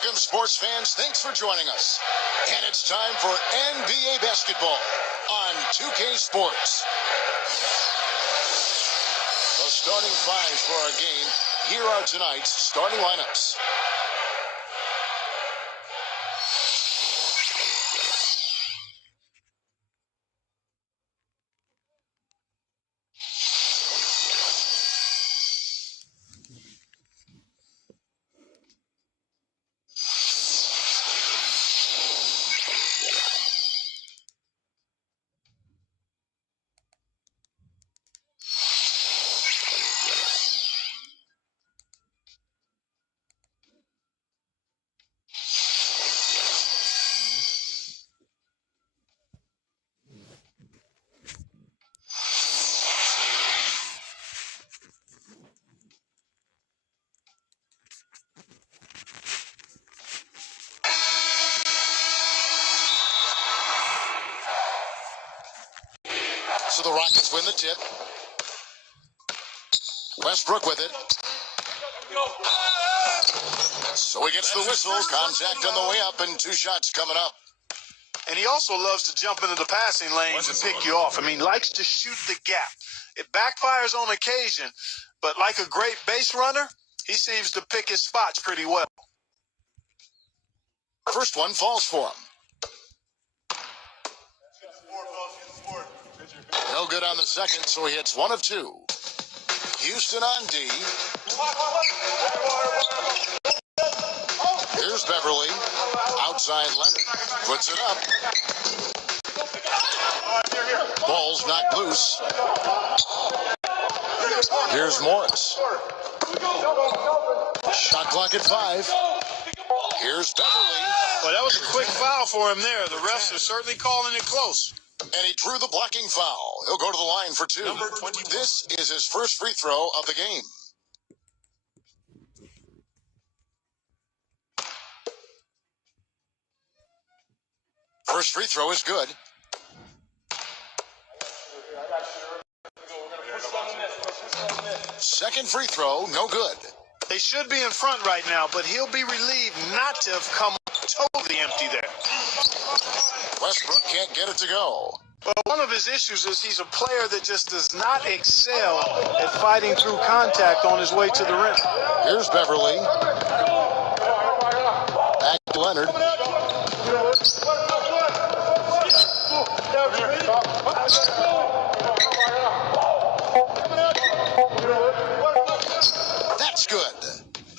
Welcome, sports fans. Thanks for joining us. And it's time for NBA basketball on 2K Sports. The starting fives for our game. Here are tonight's starting lineups. So the Rockets win the tip. Westbrook with it. So he gets the whistle. Contact on the way up and 2 shots coming up. And he also loves to jump into the passing lanes and pick you off. I mean, likes to shoot the gap. It backfires on occasion, but like a great base runner, he seems to pick his spots pretty well. First one falls for him. No good on the second, so he hits 1 of 2. Houston on D. Here's Beverly. Outside Leonard. Puts it up. Ball's knocked loose. Here's Morris. Shot clock at 5. Here's Beverly. Well, that was a quick foul for him there. The refs are certainly calling it close. And he drew the blocking foul. He'll go to the line for 2. This is his first free throw of the game. First free throw is good. Second free throw, no good. They should be in front right now, but he'll be relieved not to have come totally empty there. Westbrook can't get it to go. Well, one of his issues is he's a player that just does not excel at fighting through contact on his way to the rim. Here's Beverly. Back to Leonard. That's good.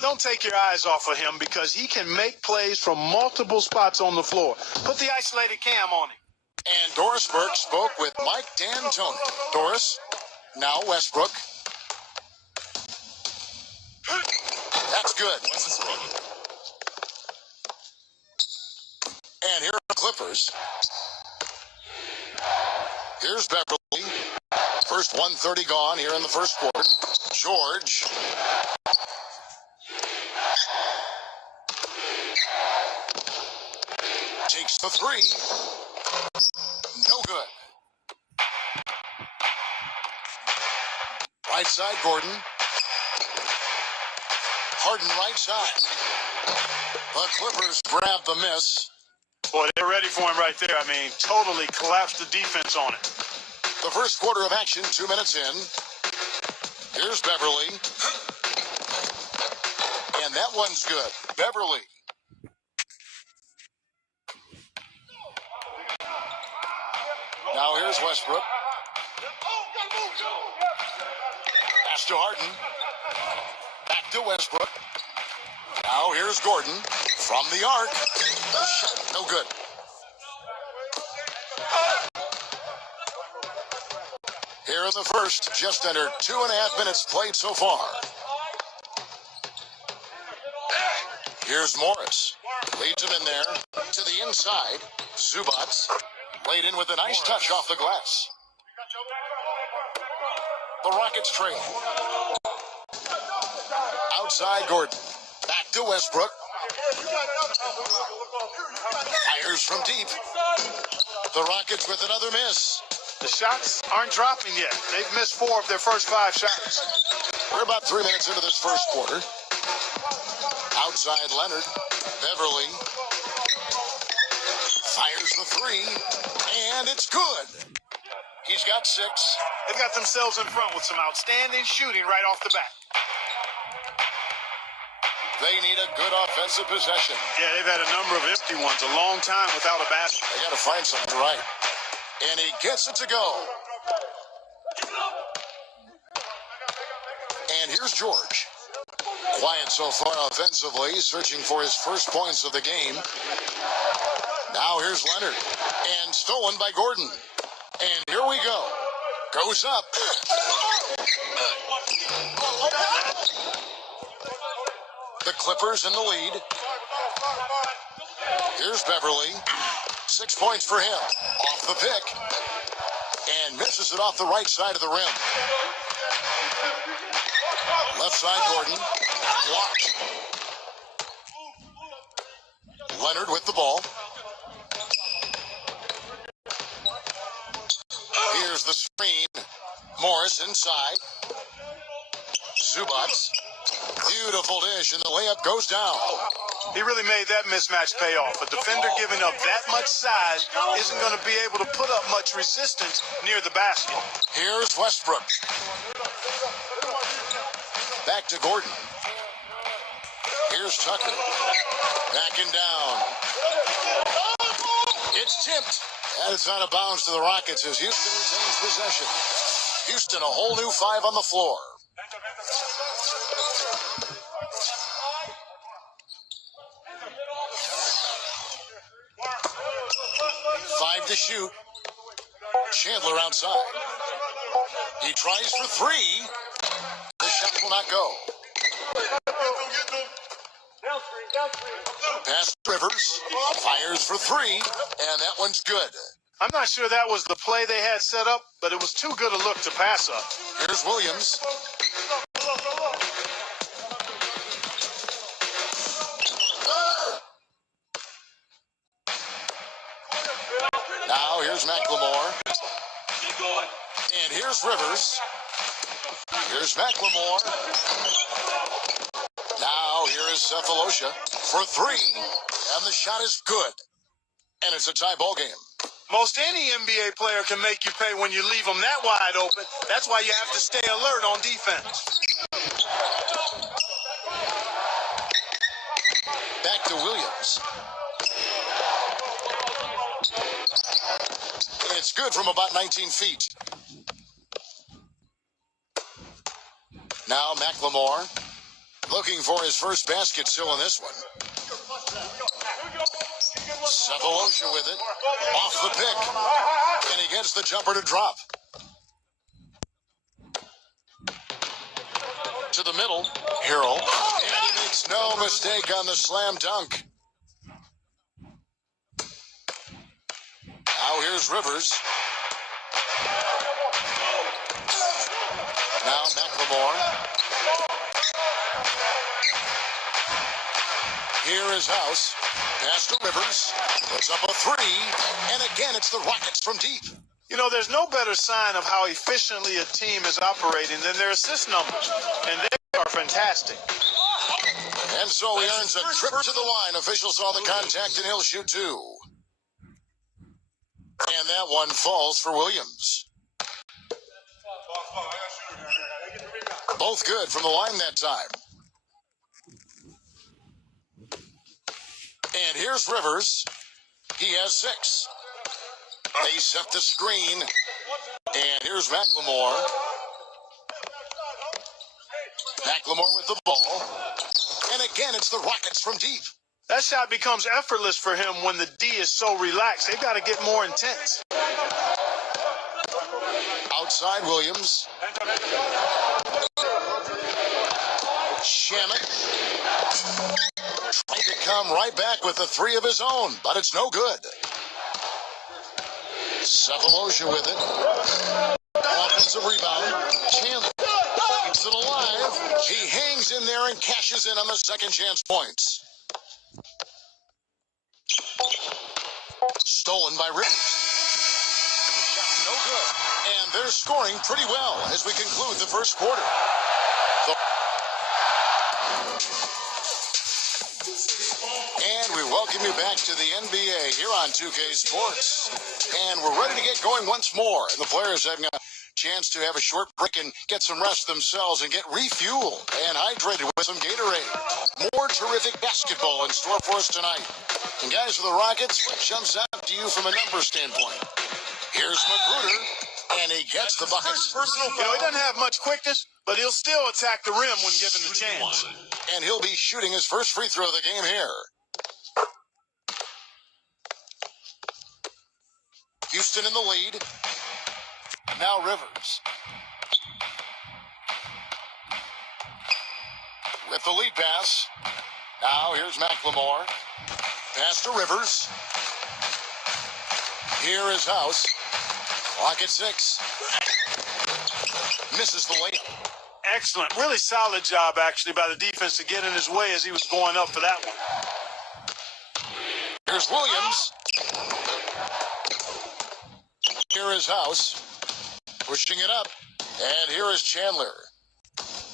Don't take your eyes off of him because he can make plays from multiple spots on the floor. Put the isolated cam on him. And Doris Burke spoke with Mike D'Antoni. Doris, now Westbrook. That's good. And here are the Clippers. Here's Beverly. First 1:30 gone here in the first quarter. George. Takes the 3. No good. Right side, Gordon. Harden right side. The Clippers grab the miss. Boy, they're ready for him right there. I mean, totally collapsed the defense on it. The first quarter of action, 2 minutes in. Here's Beverly. And that one's good. Beverly. Now here's Westbrook. Pass to Harden. Back to Westbrook. Now here's Gordon from the arc. Shot, no good. Here in the first, just under 2.5 minutes played so far. Here's Morris. Leads him in there to the inside. Zubats laid in with a nice touch off the glass. The Rockets trail. Outside Gordon. Back to Westbrook. Fires from deep. The Rockets with another miss. The shots aren't dropping yet. They've missed 4 of their first 5 shots. We're about 3 minutes into this first quarter. outside Leonard. Beverly fires the three, and it's good. He's got 6. They've got themselves in front with some outstanding shooting right off the bat. They need a good offensive possession. Yeah, they've had a number of empty ones, a long time without a basket. They got to find something right. And he gets it to go. And here's George. Quiet so far offensively, searching for his first points of the game. Now here's Leonard. And stolen by Gordon. And here we go. Goes up. The Clippers in the lead. Here's Beverly. 6 points for him. Off the pick. And misses it off the right side of the rim. Left side, Gordon. Blocked. Leonard with the ball. Here's the screen. Morris inside. Zubats. Beautiful dish, and the layup goes down. He really made that mismatch pay off. A defender giving up that much size isn't going to be able to put up much resistance near the basket. Here's Westbrook. Back to Gordon. Here's Tucker. Backing down. It's tipped. And it's out of bounds to the Rockets as Houston retains possession. Houston, a whole new 5 on the floor. Five to shoot. Chandler outside. He tries for 3. The shot will not go. Pass Rivers. Fires for 3. And that one's good. I'm not sure that was the play they had set up, but it was too good a look to pass up. Here's Williams. Now here's McLemore. And here's Rivers. Here's McLemore. Now here is Cephalosha for 3. And the shot is good. And it's a tie ball game. Most any NBA player can make you pay when you leave them that wide open. That's why you have to stay alert on defense. Back to Williams. It's good from about 19 feet. Now McLemore looking for his first basket still in this one. Cephalosha with it. Off the pick. And he gets the jumper to drop. To the middle. Harrell. And he makes no mistake on the slam dunk. Now here's Rivers. Now McLemore. Here is House. Pass to Rivers. Puts up a 3. And again, it's the Rockets from deep. You know, there's no better sign of how efficiently a team is operating than their assist numbers. And they are fantastic. And so he earns a trip to the line. Officials saw the contact, and he'll shoot 2. And that one falls for Williams. Both good from the line that time. And here's Rivers. He has 6. They set the screen. And here's McLemore. McLemore with the ball. And again, it's the Rockets from deep. That shot becomes effortless for him when the D is so relaxed. They've got to get more intense. Outside Williams. Shamet. Trying to come right back with a 3 of his own, but it's no good. Cephalosha with it. Offensive rebound. Chandler keeps it alive. He hangs in there and cashes in on the second chance points. Stolen by Rivers. Shot no good. And they're scoring pretty well as we conclude the first quarter. welcome you back to the NBA here on 2K Sports. And we're ready to get going once more. And the players having a chance to have a short break and get some rest themselves and get refueled and hydrated with some Gatorade. More terrific basketball in store for us tonight. And guys, for the Rockets, what jumps out to you from a number standpoint? Here's Magruder, and he gets the buckets. He doesn't have much quickness, but he'll still attack the rim when given the chance. And he'll be shooting his first free throw of the game here. Houston in the lead. Now Rivers. With the lead pass. Now here's McLemore. Pass to Rivers. Here is House. Clock at 6. Misses the layup. Excellent. Really solid job, actually, by the defense to get in his way as he was going up for that one. Here's Williams. Here is House. Pushing it up. And here is Chandler.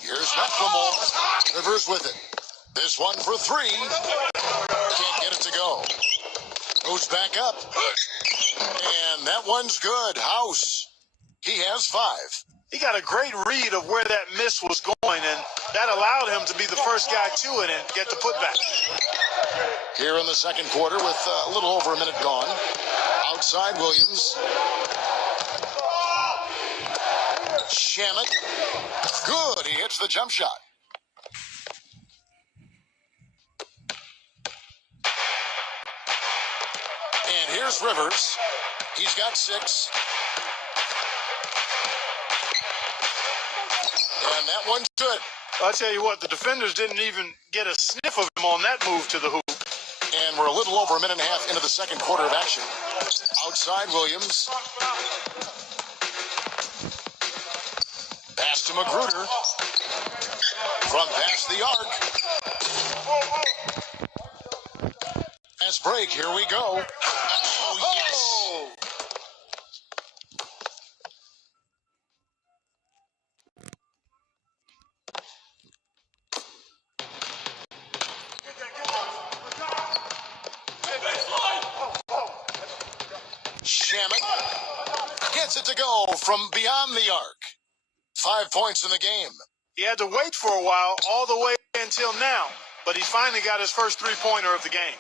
Here's McLemore. Rivers with it. This one for 3. Can't get it to go. Goes back up. And that one's good. House. He has 5. He got a great read of where that miss was going, and that allowed him to be the first guy to it and get the putback. Here in the second quarter with a little over a minute gone. Outside Williams. Shamet. Good. He hits the jump shot. And here's Rivers. He's got 6. And that one's good. I'll tell you what, the defenders didn't even get a sniff of him on that move to the hoop. And we're a little over a minute and a half into the second quarter of action. Outside Williams. Pass to Magruder. From past the arc. Fast break. Here we go. Oh, yes. Shamet gets it to go from beyond the arc. 5 points in the game. He had to wait for a while, all the way until now, but he finally got his first three-pointer of the game.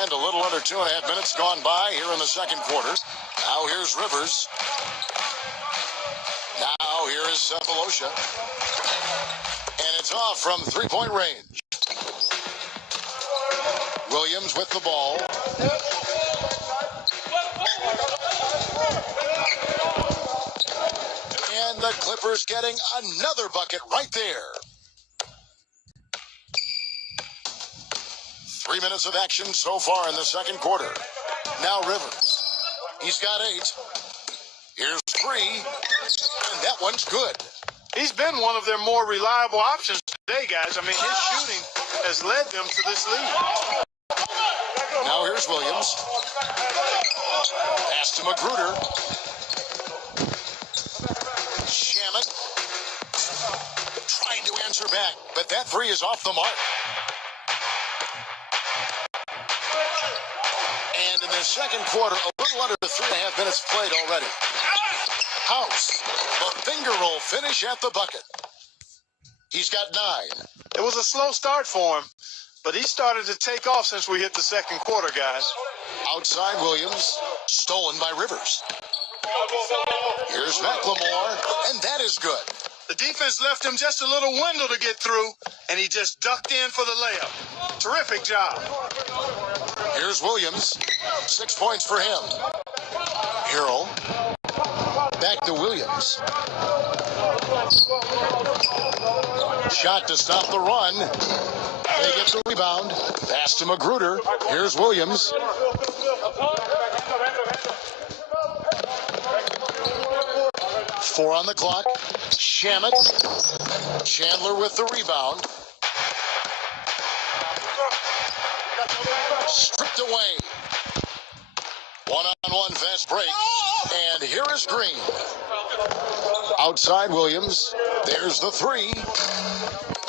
And a little under 2.5 minutes gone by here in the second quarter. Now here's Rivers. Now here is Cephalosha. And it's off from three-point range. Williams with the ball. And the Clippers getting another bucket right there. 3 minutes of action so far in the second quarter. Now Rivers. He's got 8. Here's 3. And that one's good. He's been one of their more reliable options today, guys. I mean, his shooting has led them to this lead. Now here's Williams. Pass to Magruder. Shamet. Trying to answer back, but that 3 is off the mark. And in the second quarter, a little under 3.5 minutes played already. House, the finger roll finish at the bucket. He's got 9. It was a slow start for him, but he started to take off since we hit the second quarter, guys. Outside Williams, stolen by Rivers. Here's McLemore, and that is good. The defense left him just a little window to get through, and he just ducked in for the layup. Terrific job. Here's Williams. 6 points for him. Harrell. Back to Williams. Shot to stop the run. They get the rebound. Pass to Magruder. Here's Williams. Four on the clock. Shamet. Chandler with the rebound. Stripped away. One-on-one fast break. And here is Green. Outside Williams. There's the 3.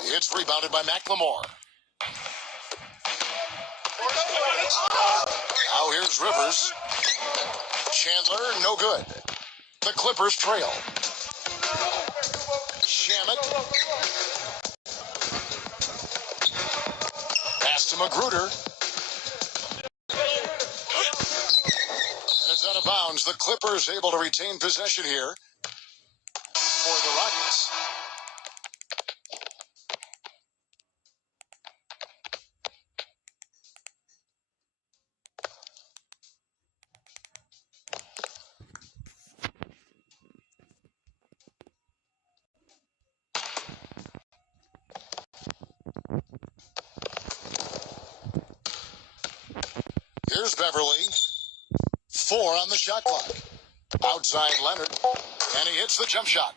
It's rebounded by McLemore. is Rivers. Chandler, no good. The Clippers trail. Shamet. Pass to Magruder. And it's out of bounds. The Clippers able to retain possession here for the Rockets. Here's Beverly. 4 on the shot clock. Outside Leonard. And he hits the jump shot.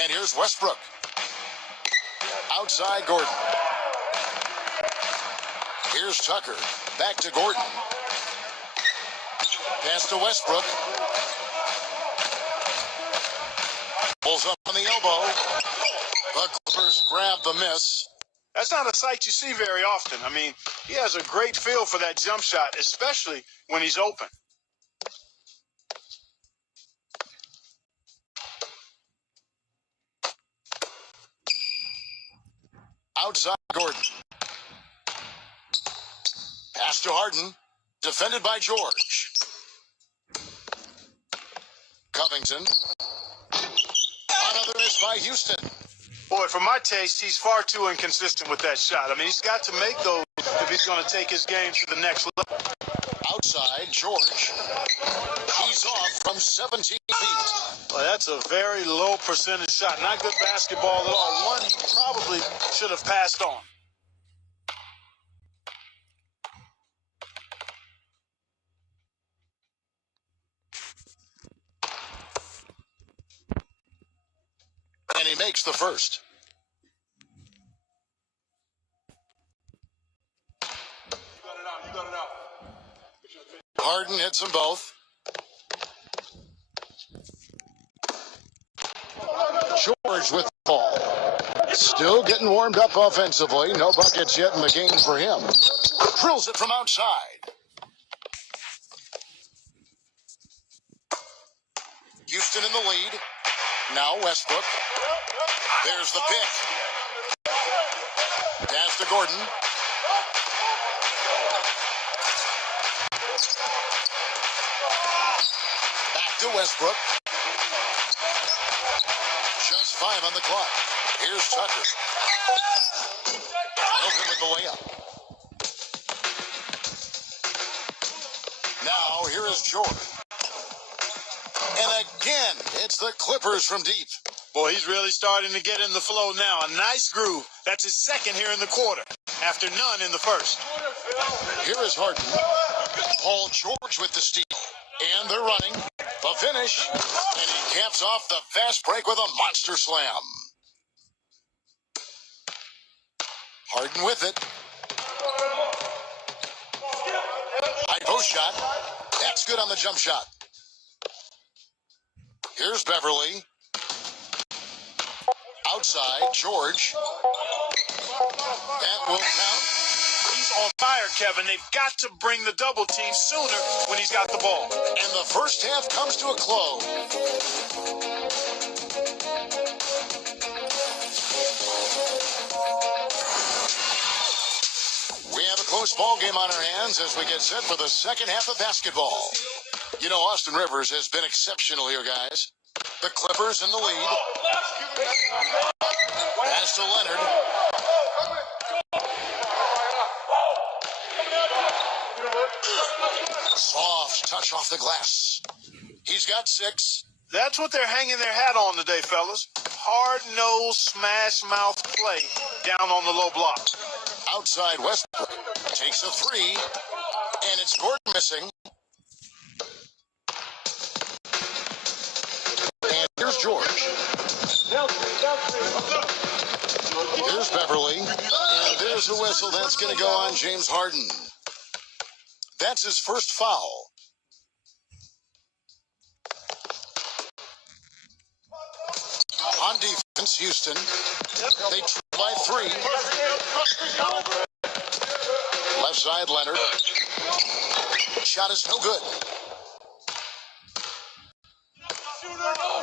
And here's Westbrook. Outside Gordon. Here's Tucker. Back to Gordon. Pass to Westbrook. Pulls up on the elbow. The Clippers grab the miss. That's not a sight you see very often. I mean, he has a great feel for that jump shot, especially when he's open. Outside Gordon. Pass to Harden. Defended by George. Covington. Another miss by Houston. Boy, for my taste, he's far too inconsistent with that shot. I mean, he's got to make those if he's going to take his game to the next level. Outside, George. He's off from 17 feet. Well, that's a very low percentage shot. Not good basketball at all. One he probably should have passed on. And he makes the first. You got it out. Harden hits them both. George with the ball. Still getting warmed up offensively. No buckets yet in the game for him. Drills it from outside. Houston in the lead. Now Westbrook. There's the pick. Pass to Gordon. Back to Westbrook. Just 5 on the clock. Here's Tucker. Open with the layup. Now here is Jordan. And again, it's the Clippers from deep. Boy, he's really starting to get in the flow now. A nice groove. That's his second here in the quarter, after none in the first. Here is Harden. Paul George with the steal. And they're running. The finish. And he caps off the fast break with a monster slam. Harden with it. High post shot. That's good on the jump shot. Here's Beverly. Outside, George. That will count. He's on fire, Kevin. They've got to bring the double team sooner when he's got the ball. And the first half comes to a close. We have a close ball game on our hands as we get set for the second half of basketball. You know, Austin Rivers has been exceptional here, guys. The Clippers in the lead. Pass to Leonard. Soft touch off the glass. He's got 6. That's what they're hanging their hat on today, fellas. Hard-nosed, smash-mouth play down on the low block. Outside Westbrook. Takes a 3. And it's Gordon missing. And here's George. Here's Beverly. And there's a whistle. That's going to go on James Harden. That's his first foul. On defense, Houston. They trail by 3. Left side, Leonard. Shot is no good.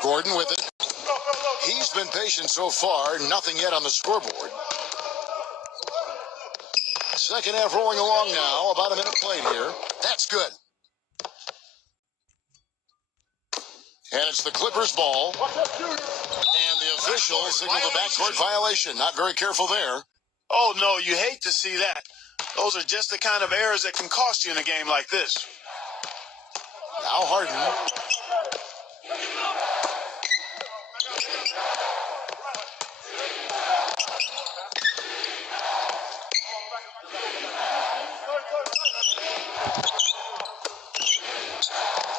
Gordon with it. He's been patient so far. Nothing yet on the scoreboard. Second half rolling along now. About a minute played here. That's good. And it's the Clippers' ball. And the official signaled a backcourt violation. Not very careful there. Oh, no, you hate to see that. Those are just the kind of errors that can cost you in a game like this. Now Harden.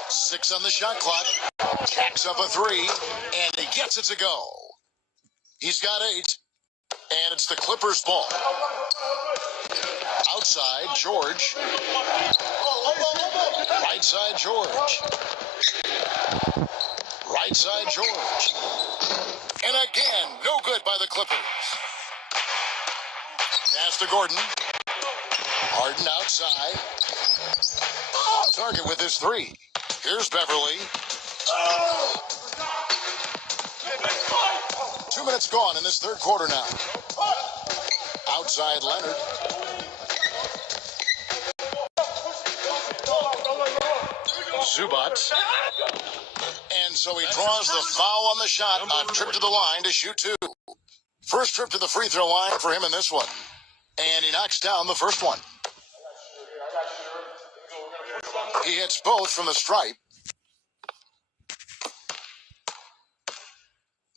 Six on the shot clock. Jacks up a three, and he gets it to go. He's got 8, and it's the Clippers' ball. Outside, George. Right side, George. Right side, George. And again, no good by the Clippers. Pass to Gordon. Harden outside. On target with his 3. Here's Beverly. 2 minutes gone in this third quarter now. Outside Leonard. Zubac. And so he draws the foul on the shot on trip to the line to shoot 2. First trip to the free throw line for him in this one. And he knocks down the first one. He hits both from the stripe.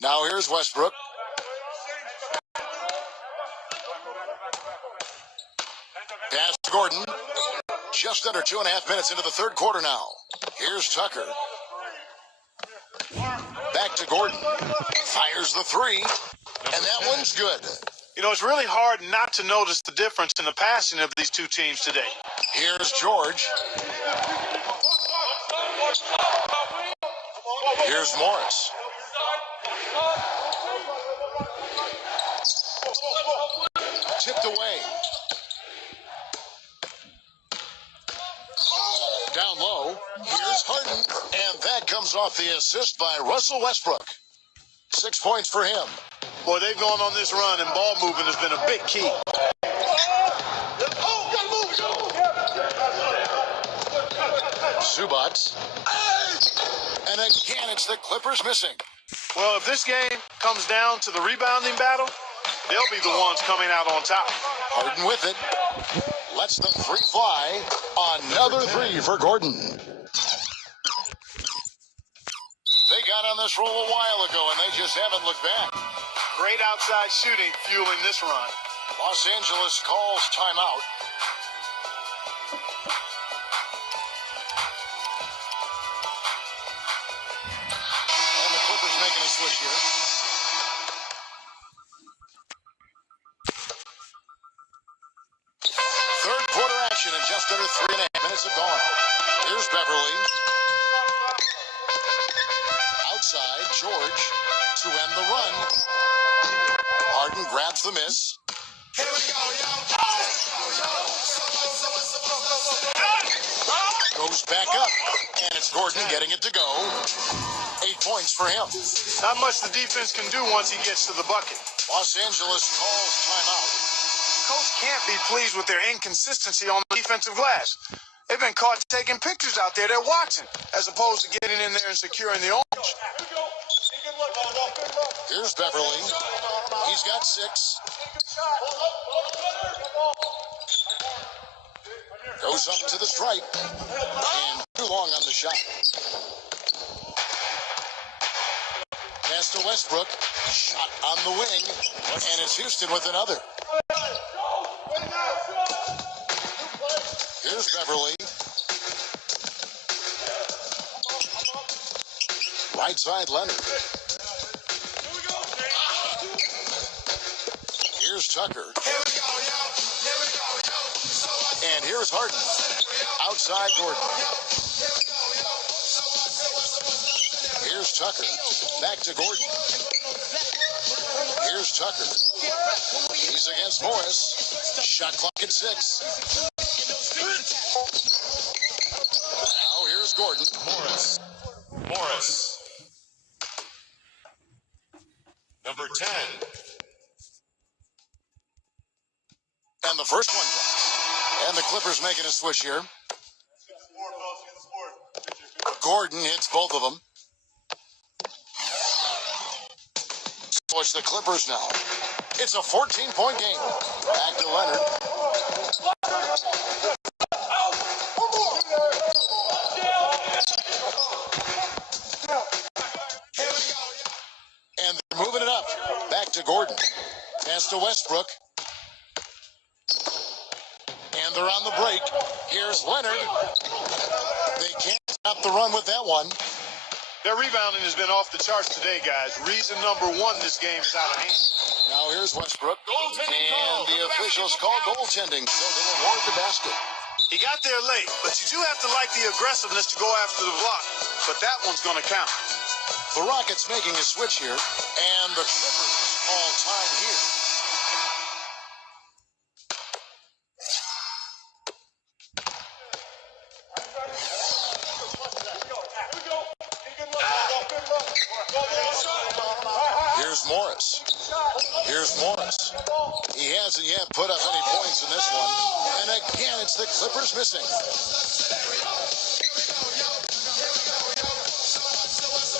Now here's Westbrook. Pass to Gordon. Just under 2.5 minutes into the third quarter now. Here's Tucker. Back to Gordon. Fires the 3. And that one's good. You know, it's really hard not to notice the difference in the passing of these two teams today. Here's George. Here's Morris. Tipped away. Down low. Here's Harden. And that comes off the assist by Russell Westbrook. 6 points for him. Boy, they've gone on this run, and ball movement has been a big key. Zubac. And again, it's the Clippers missing. Well, if this game comes down to the rebounding battle, they'll be the ones coming out on top. Harden with it. Lets the 3 fly. Another 3 for Gordon. They got on this roll a while ago, and they just haven't looked back. Great outside shooting fueling this run. Los Angeles calls timeout. And the Clippers making a switch here. Third quarter action, and just under 3.5 minutes have gone. Here's Beverly. Outside, George to end the run. Harden grabs the miss. Here we go, goes back up, and it's Gordon getting it to go. 8 points for him. Not much the defense can do once he gets to the bucket. Los Angeles calls timeout. Coach can't be pleased with their inconsistency on the defensive glass. They've been caught taking pictures out there. They're watching, as opposed to getting in there and securing the orange. Here's Beverly. He's got 6. Goes up to the stripe. And too long on the shot. Pass to Westbrook. Shot on the wing. And it's Houston with another. Here's Beverly. Right side, Leonard. Here's Tucker. And here's Harden. Outside, Gordon. Here's Tucker. Back to Gordon. Here's Tucker. He's against Morris. Shot clock at 6. Here's Gordon. Morris. Number 10. And the first one drops. And the Clippers making a switch here. Gordon hits both of them. So it's the Clippers now. It's a 14-point game. Back to Leonard. And they're moving it up. Back to Gordon. Pass to Westbrook. And they're on the break. Here's Leonard. They can't stop the run with that one. Their rebounding has been off the charts today, guys. Reason number one, this game is out of hand. Now here's Westbrook. Goaltending And call. the officials call goaltending, so they award the basket. He got there late, but you do have to like the aggressiveness to go after the block. But that one's going to count. The Rockets making a switch here, and the Clippers call time here. Here's Morris. Here's Morris. He hasn't yet put up any points in this one. And again, it's the Clippers missing.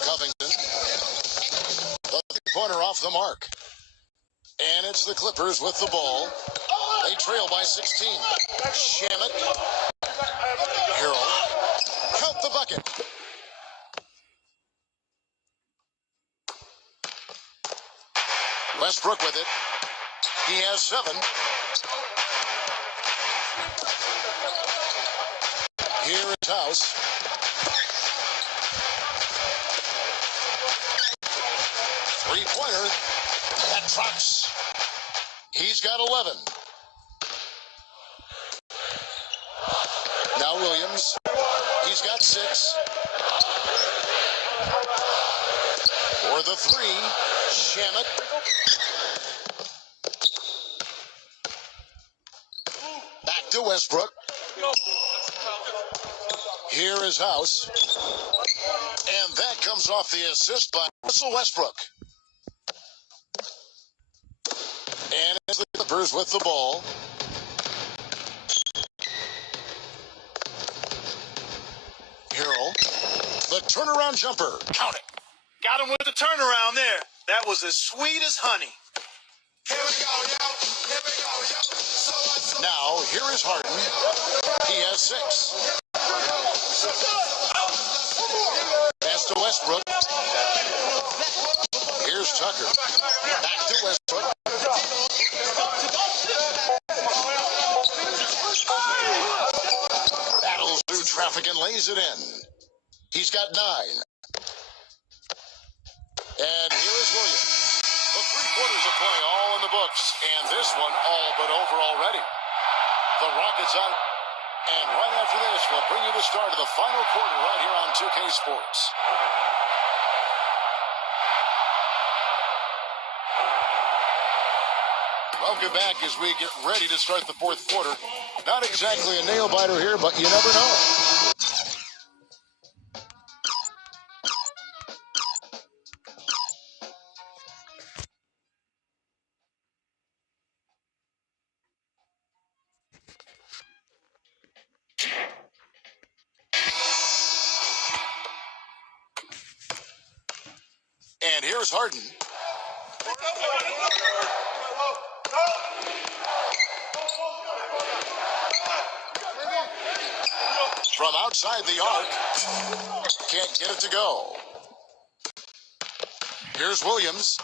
Covington. The three-pointer off the mark. And it's the Clippers with the ball. They trail by 16. Shamet. Harrell. Count the bucket. Westbrook with it. He has 7. Here is House. Three-pointer. That drops. He's got 11. Now Williams. He's got 6. For the 3, Shamet. Back to Westbrook. Here is House. And that comes off the assist by Russell Westbrook. And it's the Clippers with the ball. Harrell. The turnaround jumper. Count it. Got him with the turnaround there. That was as sweet as honey. Here we go, yo. Here we go, yo. Now, here is Harden. He has 6. Pass to Westbrook. Here's Tucker. Back to Westbrook. Battles through traffic and lays it in. He's got 9. And here is Williams. The 3 quarters of play all in the books, and this one all but over already. The Rockets on, and right after this, we'll bring you the start of the final quarter right here on 2K Sports. Welcome back as we get ready to start the 4th quarter. Not exactly a nail-biter here, but you never know. And here's Harden. From outside the arc. Can't get it to go. Here's Williams.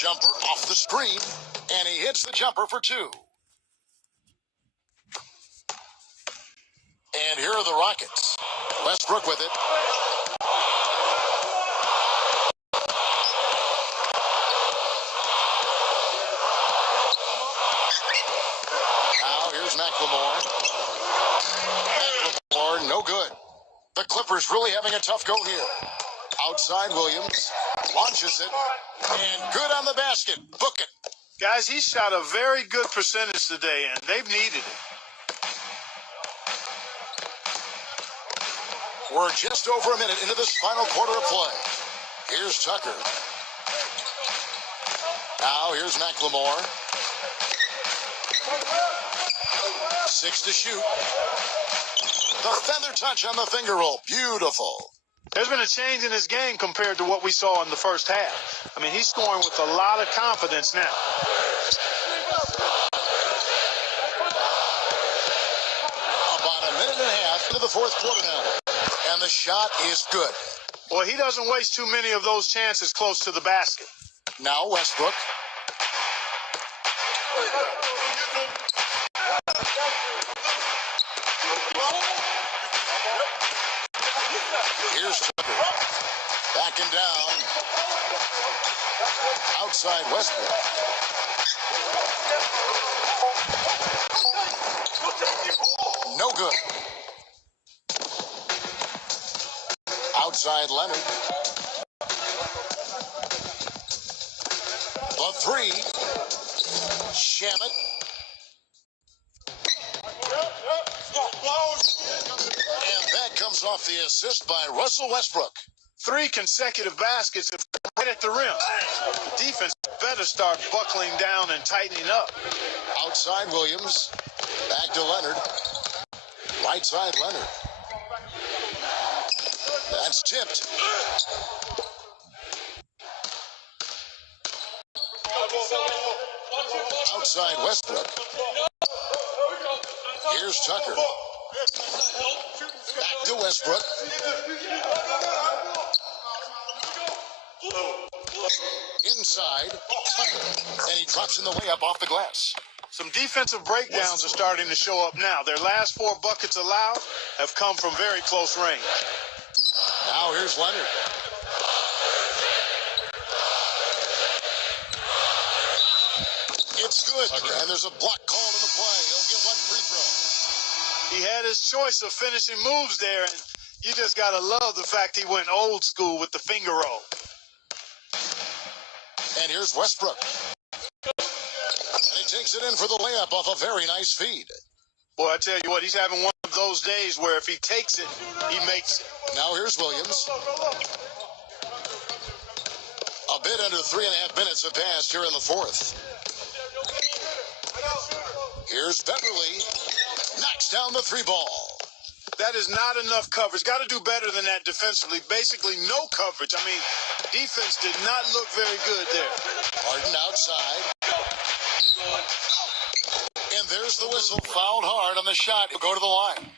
Jumper off the screen. And he hits the jumper for 2. And here are the Rockets. Westbrook with it. Now here's McLemore. McLemore, no good. The Clippers really having a tough go here. Outside Williams. Launches it. And good on the basket. Book it. Guys, he shot a very good percentage today, and they've needed it. We're just over a minute into this final quarter of play. Here's Tucker. Now here's McLemore. 6 to shoot. The feather touch on the finger roll. Beautiful. There's been a change in his game compared to what we saw in the first half. I mean, he's scoring with a lot of confidence now. About a minute and a half into the fourth quarter now. And the shot is good. Well, he doesn't waste too many of those chances close to the basket. Now Westbrook. Here's Tucker. Backing down. Outside Westbrook. No good. Outside Leonard. The three. Shamet. And that comes off the assist by Russell Westbrook. 3 consecutive baskets right at the rim. The defense better start buckling down and tightening up. Outside Williams. Back to Leonard. Right side Leonard. That's tipped. Outside Westbrook. Here's Tucker. Back to Westbrook. Inside Tucker. And he drops in the layup off the glass. Some defensive breakdowns are starting to show up now. Their last 4 buckets allowed have come from very close range. Now here's Leonard. It's good. And there's a block called in the play. He'll get 1 free throw. He had his choice of finishing moves there, and you just got to love the fact he went old school with the finger roll. And here's Westbrook. And he takes it in for the layup off a very nice feed. Boy, I tell you what, he's having one of those days where if he takes it, he makes it. Now here's Williams. A bit under 3.5 minutes have passed here in the fourth. Here's Beverly. Knocks down the 3 ball. That is not enough coverage. Got to do better than that defensively. Basically, no coverage. I mean, defense did not look very good there. Harden outside. And there's the whistle. Fouled hard on the shot. He'll go to the line.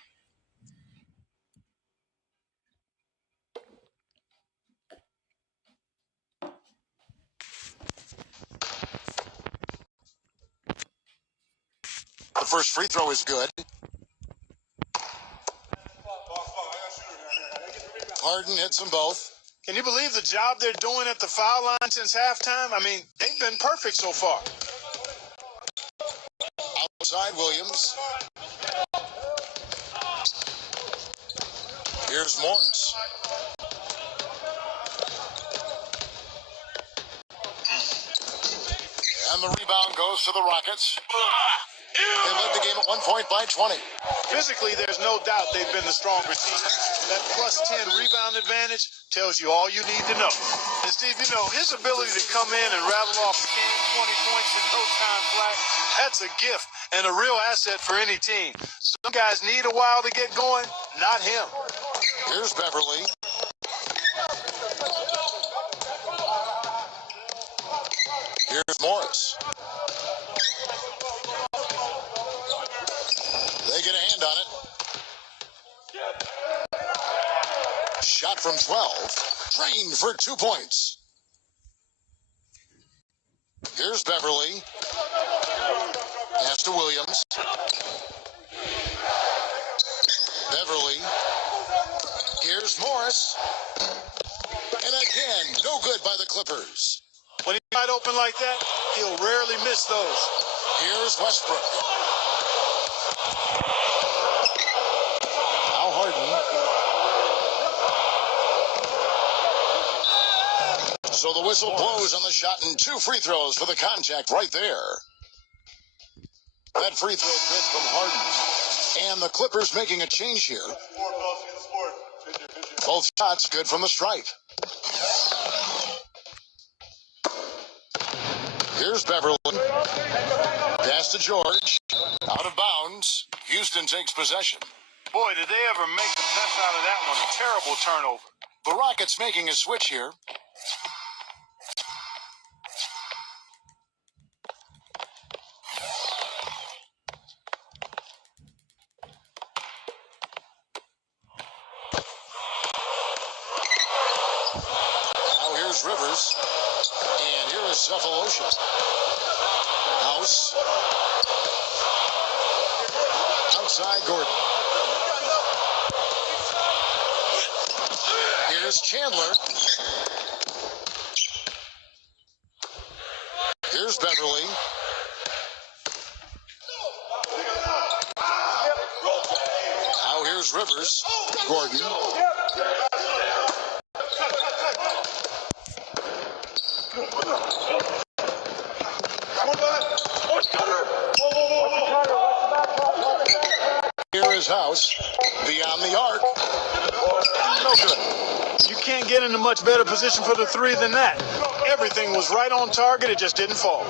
The first free throw is good. Harden hits them both. Can you believe the job they're doing at the foul line since halftime? I mean, they've been perfect so far. Outside Williams. Here's Morris. And the rebound goes to the Rockets. They led the game at 1 point by 20. Physically, there's no doubt they've been the stronger team. That plus 10 rebound advantage tells you all you need to know. And Steve, you know, his ability to come in and rattle off a game, 20 points in no time flat, that's a gift and a real asset for any team. Some guys need a while to get going, not him. Here's Beverly. Here's Morris. They get a hand on it. Shot from 12. Drained for 2 points. Here's Beverly. Pass to Williams. Beverly. Here's Morris. And again, no good by the Clippers. When he's wide open like that, he'll rarely miss those. Here's Westbrook. Now Harden. So the whistle blows on the shot and 2 free throws for the contact right there. That free throw good from Harden. And the Clippers making a change here. Both shots good from the stripe. Here's Beverly. Pass to George. Out of bounds. Houston takes possession. Boy, did they ever make a mess out of that one. A terrible turnover. The Rockets making a switch here. Now here's Rivers. And here is Cephalosha. House. Outside Gordon. Here's Chandler. Here's Beverly. Now here's Rivers. Gordon. Here is House. Beyond the arc. No good. You can't get in a much better position for the 3 than that. Everything was right on target. It just didn't fall.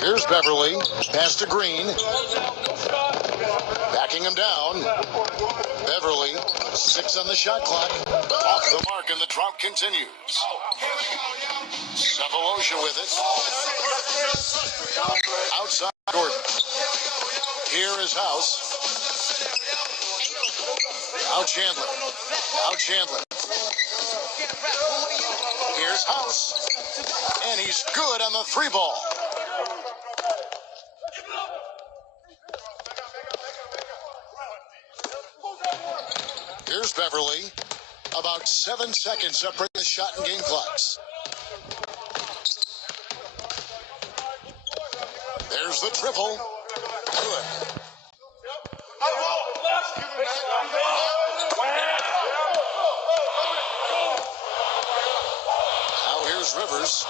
Here's Beverly. Pass to Green. Backing him down. Beverly. 6 on the shot clock. Off the mark and the drought continues. Cephalosha with it. Outside Gordon. Here is House. Out Chandler. Out Chandler. Here's House. And he's good on the 3 ball. Here's Beverly. About 7 seconds separate the shot and game clocks. There's the triple. Good. Now here's Rivers.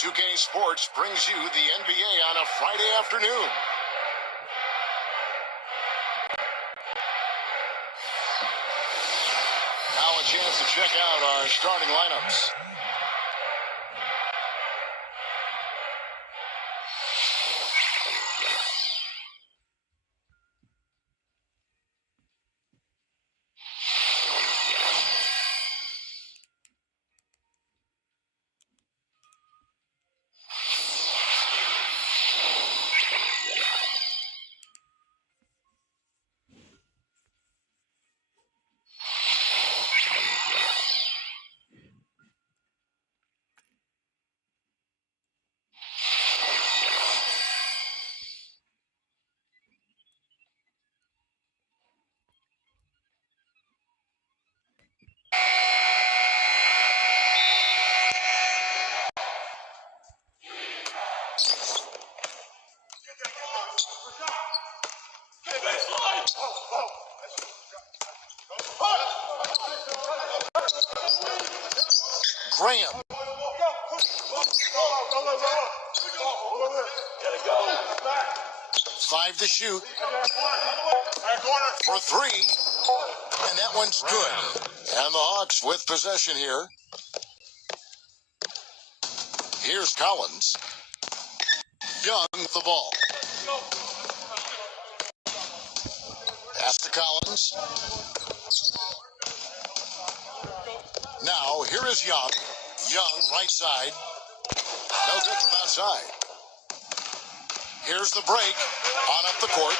.2K Sports brings you the NBA on a Friday afternoon. Now a chance to check out our starting lineups. Graham. 5 to shoot. For 3. And that one's good. And the Hawks with possession here. Here's Collins. Young with the ball. Pass to Collins. Now, here is Young. Young, right side. No good from outside. Here's the break. On up the court.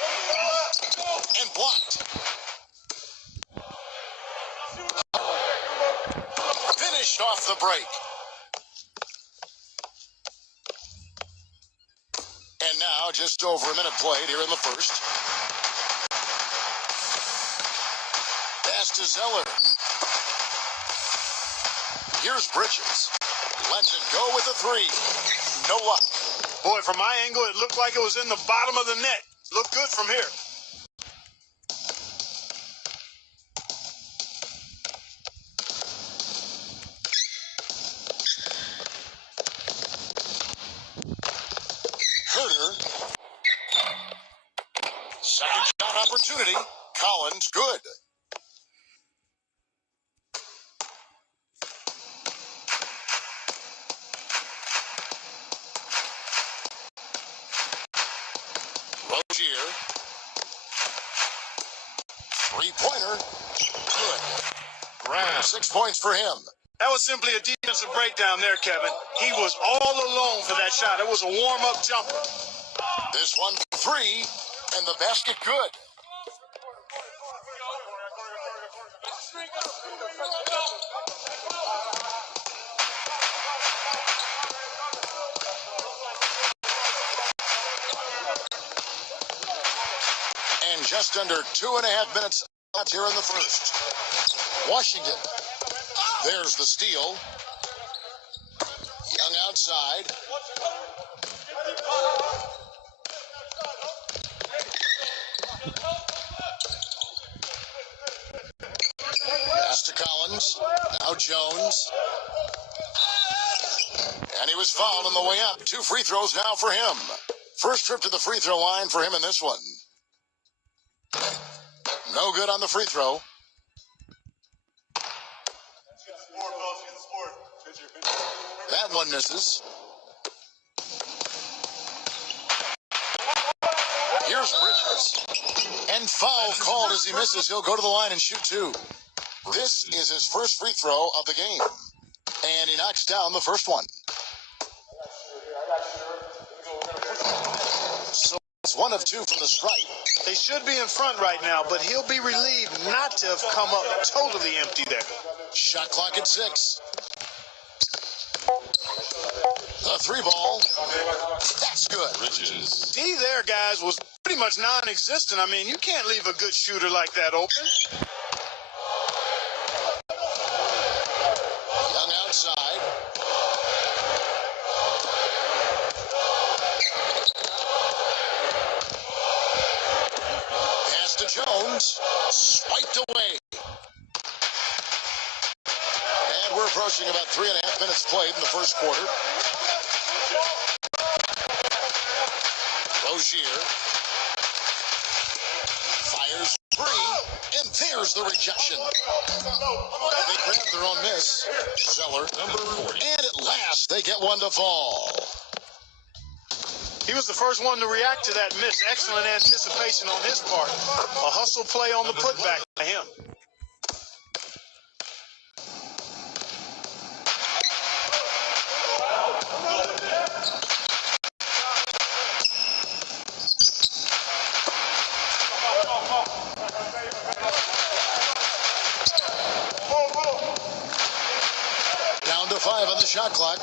And blocked. Finished off the break. And now, just over a minute played here in the first. Pass to Zeller. Here's Bridges. Lets it go with a 3. No luck. Boy, from my angle, it looked like it was in the bottom of the net. Looked good from here. Herder. Second shot opportunity. Collins, good. Rozier. 3-pointer. Good. 6 points for him. That was simply a defensive breakdown there, Kevin. He was all alone for that shot. It was a warm-up jumper. This one for 3, and the basket good. And just under 2.5 minutes left here in the first. Washington. There's the steal. Young outside. Pass to Collins. Now Jones. And he was fouled on the way up. 2 free throws now for him. First trip to the free throw line for him in this one. No good on the free throw. That one misses. Here's Bridges. And foul called as he misses. He'll go to the line and shoot 2. This is his first free throw of the game. And he knocks down the first one. So it's 1 of 2 from the stripe. They should be in front right now, but he'll be relieved not to have come up totally empty there. Shot clock at 6. The 3 ball. That's good. D there, guys, was pretty much non-existent. I mean, you can't leave a good shooter like that open. Young outside. Pass to Jones. Swiped away. And we're approaching about 3.5 minutes played in the first quarter. Rozier fires 3, and there's the rejection. They grab their own miss. Zeller, number 40. And at last, they get one to fall. He was the first one to react to that miss. Excellent anticipation on his part. A hustle play on the putback by him. Down to 5 on the shot clock.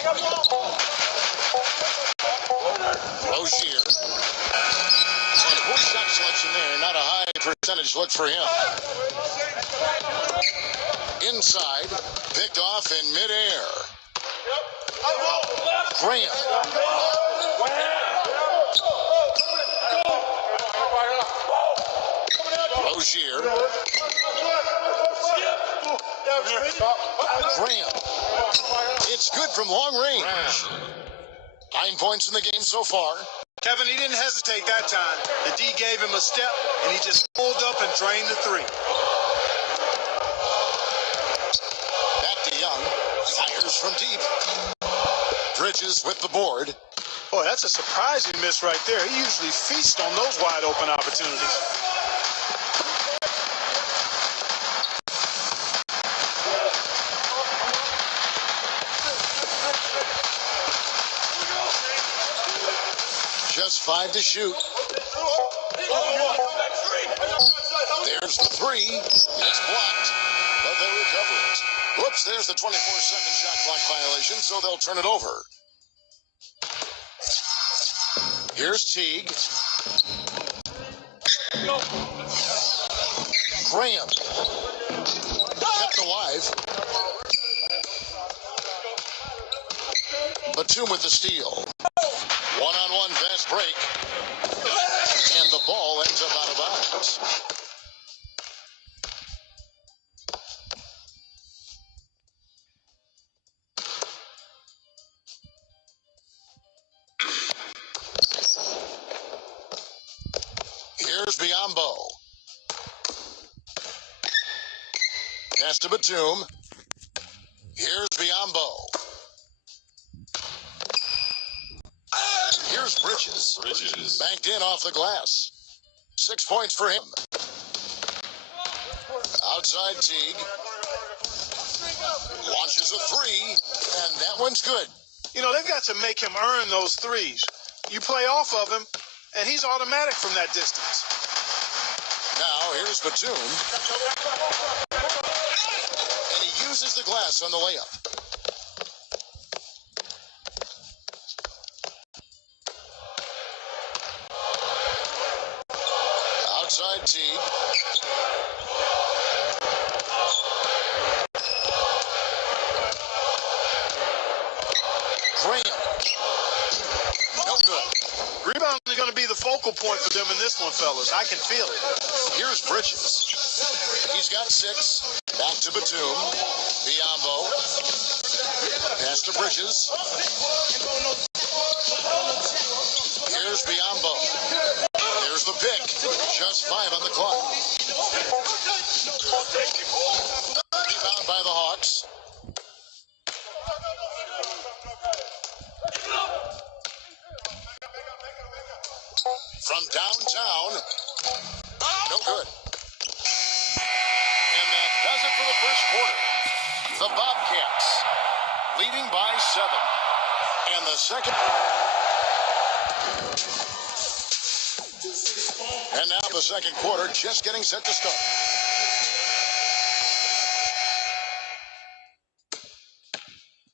Rozier. And poor shot selection there. Not a high percentage look for him. Inside. Picked off in midair. Graham. Rozier. Graham. It's good from long range. 9 points in the game so far. Kevin, he didn't hesitate that time. The D gave him a step, and he just pulled up and drained the three. Back to Young. Fires from deep. Bridges with the board. Boy, that's a surprising miss right there. He usually feasts on those wide open opportunities. Just 5 to shoot. There's the three. It's blocked, but they recover it. Whoops, there's the 24-second shot clock violation, so they'll turn it over. Here's Teague. Graham. Kept alive. Batum with the steal. One-on-one fast break. And the ball ends up out of bounds. Here's Biyombo. Pass to Batum. Here's Biyombo. Here's Bridges. Banked in off the glass. 6 points for him. Outside Teague. Launches a three, and that one's good. You know, they've got to make him earn those threes. You play off of him, and he's automatic from that distance. Now, here's Batum. And he uses the glass on the layup. Outside Teague. Graham. No good. Rebound is going to be the focal point for them in this one, fellas. I can feel it. Here's Bridges. He's got 6. Back to Batum. Biyombo. Pass to Bridges. Here's Biyombo. Here's the pick. Just 5 on the clock. Rebound by the Hawks. From downtown. No good. And that does it for the first quarter. The Bobcats leading by 7. And the second. And now the second quarter just getting set to start.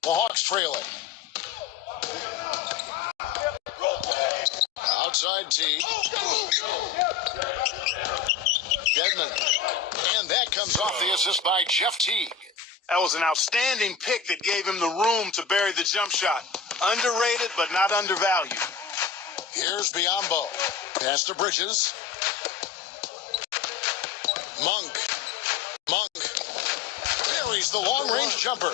The Hawks trailing. Outside Teague. Deadman. And that comes off the assist by Jeff Teague. That was an outstanding pick that gave him the room to bury the jump shot. Underrated, but not undervalued. Here's Biyombo. Pass to Bridges. Monk. Buries the long-range jumper.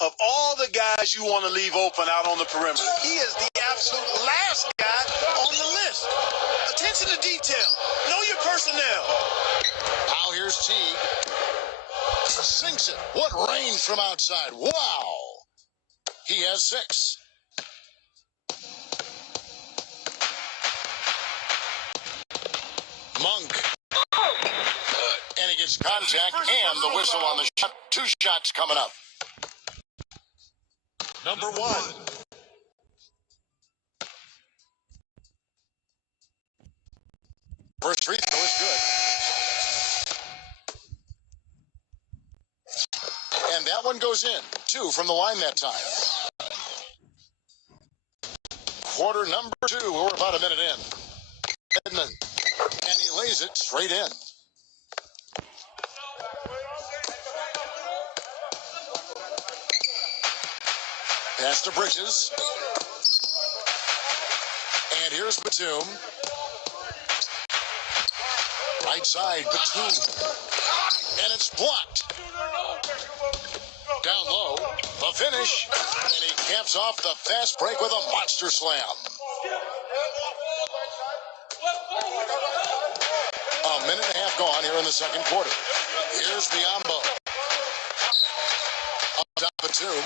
Of all the guys you want to leave open out on the perimeter, he is the absolute last guy on the list. Attention to detail. Know your personnel. Now here's Teague. Sinks it. What range from outside. Wow. He has 6. Monk. And he gets contact and the whistle on the shot. 2 shots coming up. Number 1. First free throw is good. And that one goes in. 2 from the line that time. Quarter number 2. We're about a minute in. Edmund. And he lays it straight in. Pass to Bridges. And here's Batum. Right side, Batum. And it's blocked. Down low, the finish, and he caps off the fast break with a monster slam. A minute and a half gone here in the second quarter. Here's Biombo. Up top of Batum.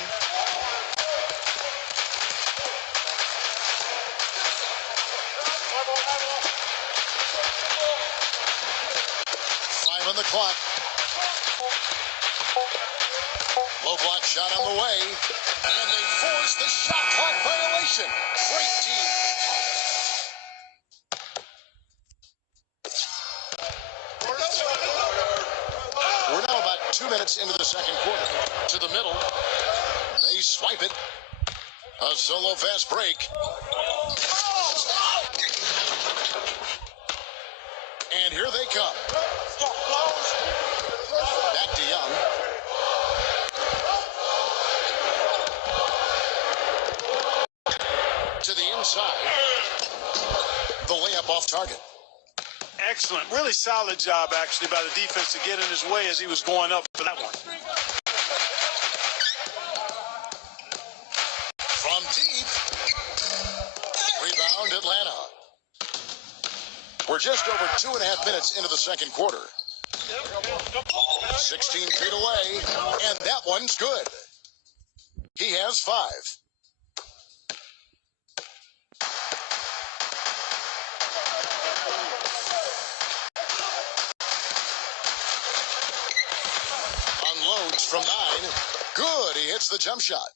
On the clock. Low block shot on the way. And they force the shot clock violation. Great team. We're now about 2 minutes into the second quarter. To the middle. They swipe it. A solo fast break. And here they come. Back to Young. To the inside. The layup off target. Excellent. Really solid job, actually, by the defense to get in his way as he was going up for that one. From deep. Rebound, Atlanta. We're just over 2.5 minutes into the second quarter. 16 feet away, and that one's good. He has 5. Unloads from 9. Good, he hits the jump shot.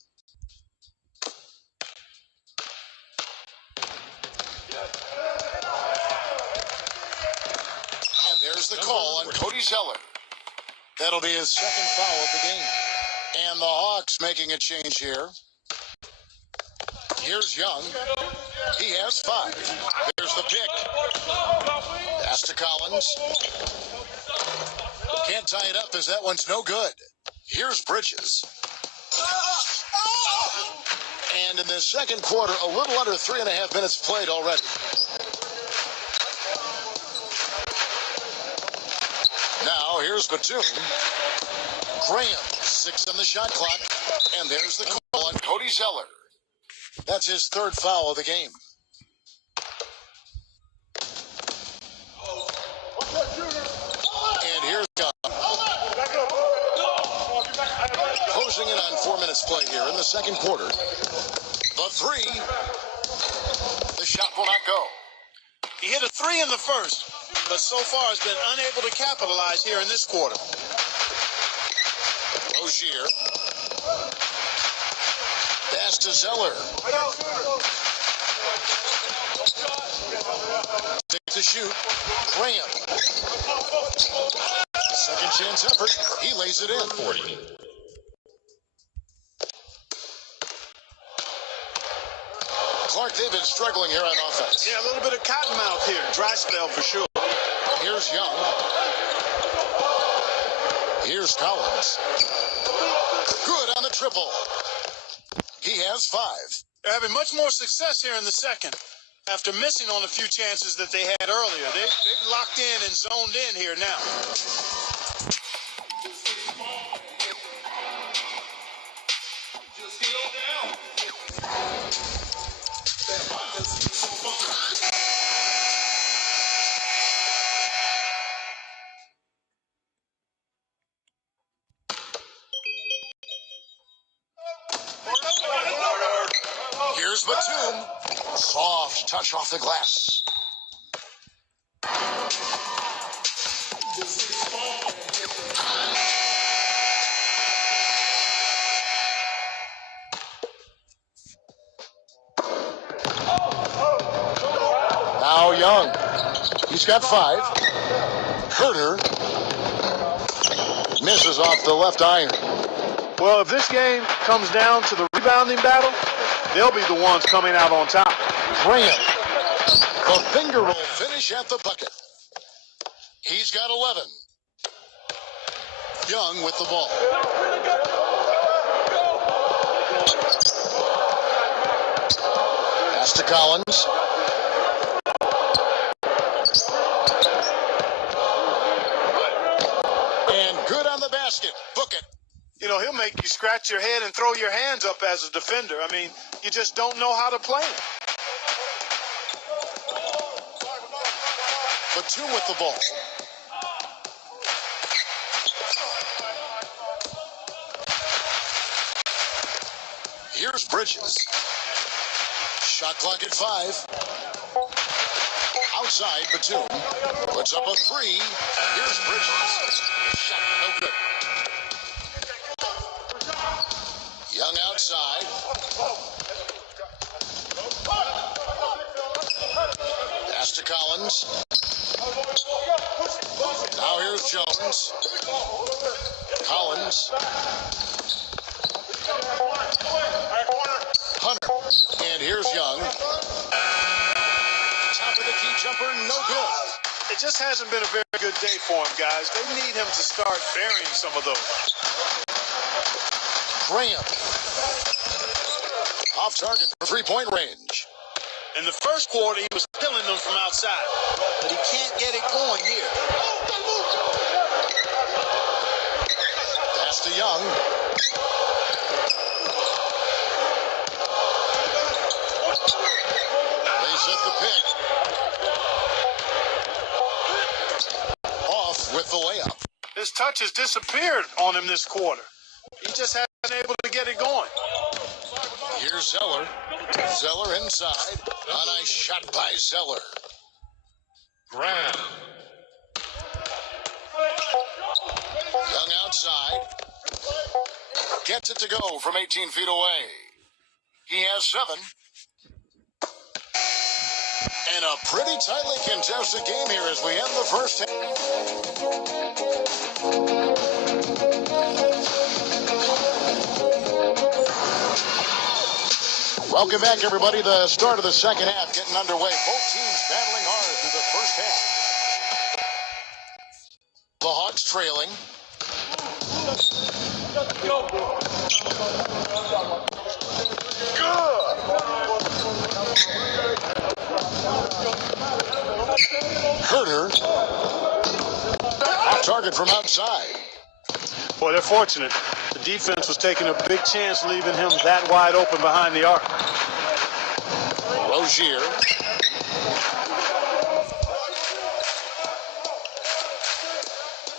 There's the call on Cody Zeller. That'll be his second foul of the game. And the Hawks making a change here. Here's Young. He has 5. There's the pick. Pass to Collins. Can't tie it up as that one's no good. Here's Bridges. And in the second quarter, a little under 3.5 minutes played already. Now, here's Batum. Graham, 6 on the shot clock. And there's the call on Cody Zeller. That's his 3rd foul of the game. And here's Young. Closing in on 4 minutes play here in the second quarter. The 3. The shot will not go. He hit a 3 in the first, but so far has been unable to capitalize here in this quarter. Rozier. Pass to Zeller. Takes a shoot. Graham. Second chance effort. He lays it in. 40. Clark, they've been struggling here on offense. Yeah, a little bit of cottonmouth here. Dry spell for sure. Here's Young. Here's Collins. Good on the triple. He has 5. They're having much more success here in the second after missing on a few chances that they had earlier. They've locked in and zoned in here now. Here's Batum. Soft touch off the glass. Now Young. He's got 5. Herder misses off the left iron. Well, if this game comes down to the rebounding battle, they'll be the ones coming out on top. Graham. The finger roll finish at the bucket. He's got 11. Young with the ball. Pass to Collins. And good on the basket. Book it. You know, he'll make you scratch scratch your head and throw your hands up as a defender. I mean, you just don't know how to play it. Batum with the ball. Here's Bridges. Shot clock at 5. Outside, Batum puts up a 3. Here's Bridges. Shot no good. Young outside. Pass to Collins. Now here's Jones. Collins. Hunter. And here's Young. Top of the key jumper, no good. It just hasn't been a very good day for him, guys. They need him to start burying some of those. Graham. Off target for three-point range. In the first quarter, he was killing them from outside, but he can't get it going here. Pass to Young. They set the pick. Off with the layup. His touch has disappeared on him this quarter. He just hasn't been able to get it going. Here's Zeller. Zeller inside. A nice shot by Zeller. Graham. Young outside. Gets it to go from 18 feet away. He has 7. And a pretty tightly contested game here as we end the first half. Welcome back, everybody. The start of the second half getting underway. Both teams battling hard through the first half. The Hawks trailing. Herder. Off target from outside. Boy, they're fortunate. The defense was taking a big chance leaving him that wide open behind the arc. Rozier.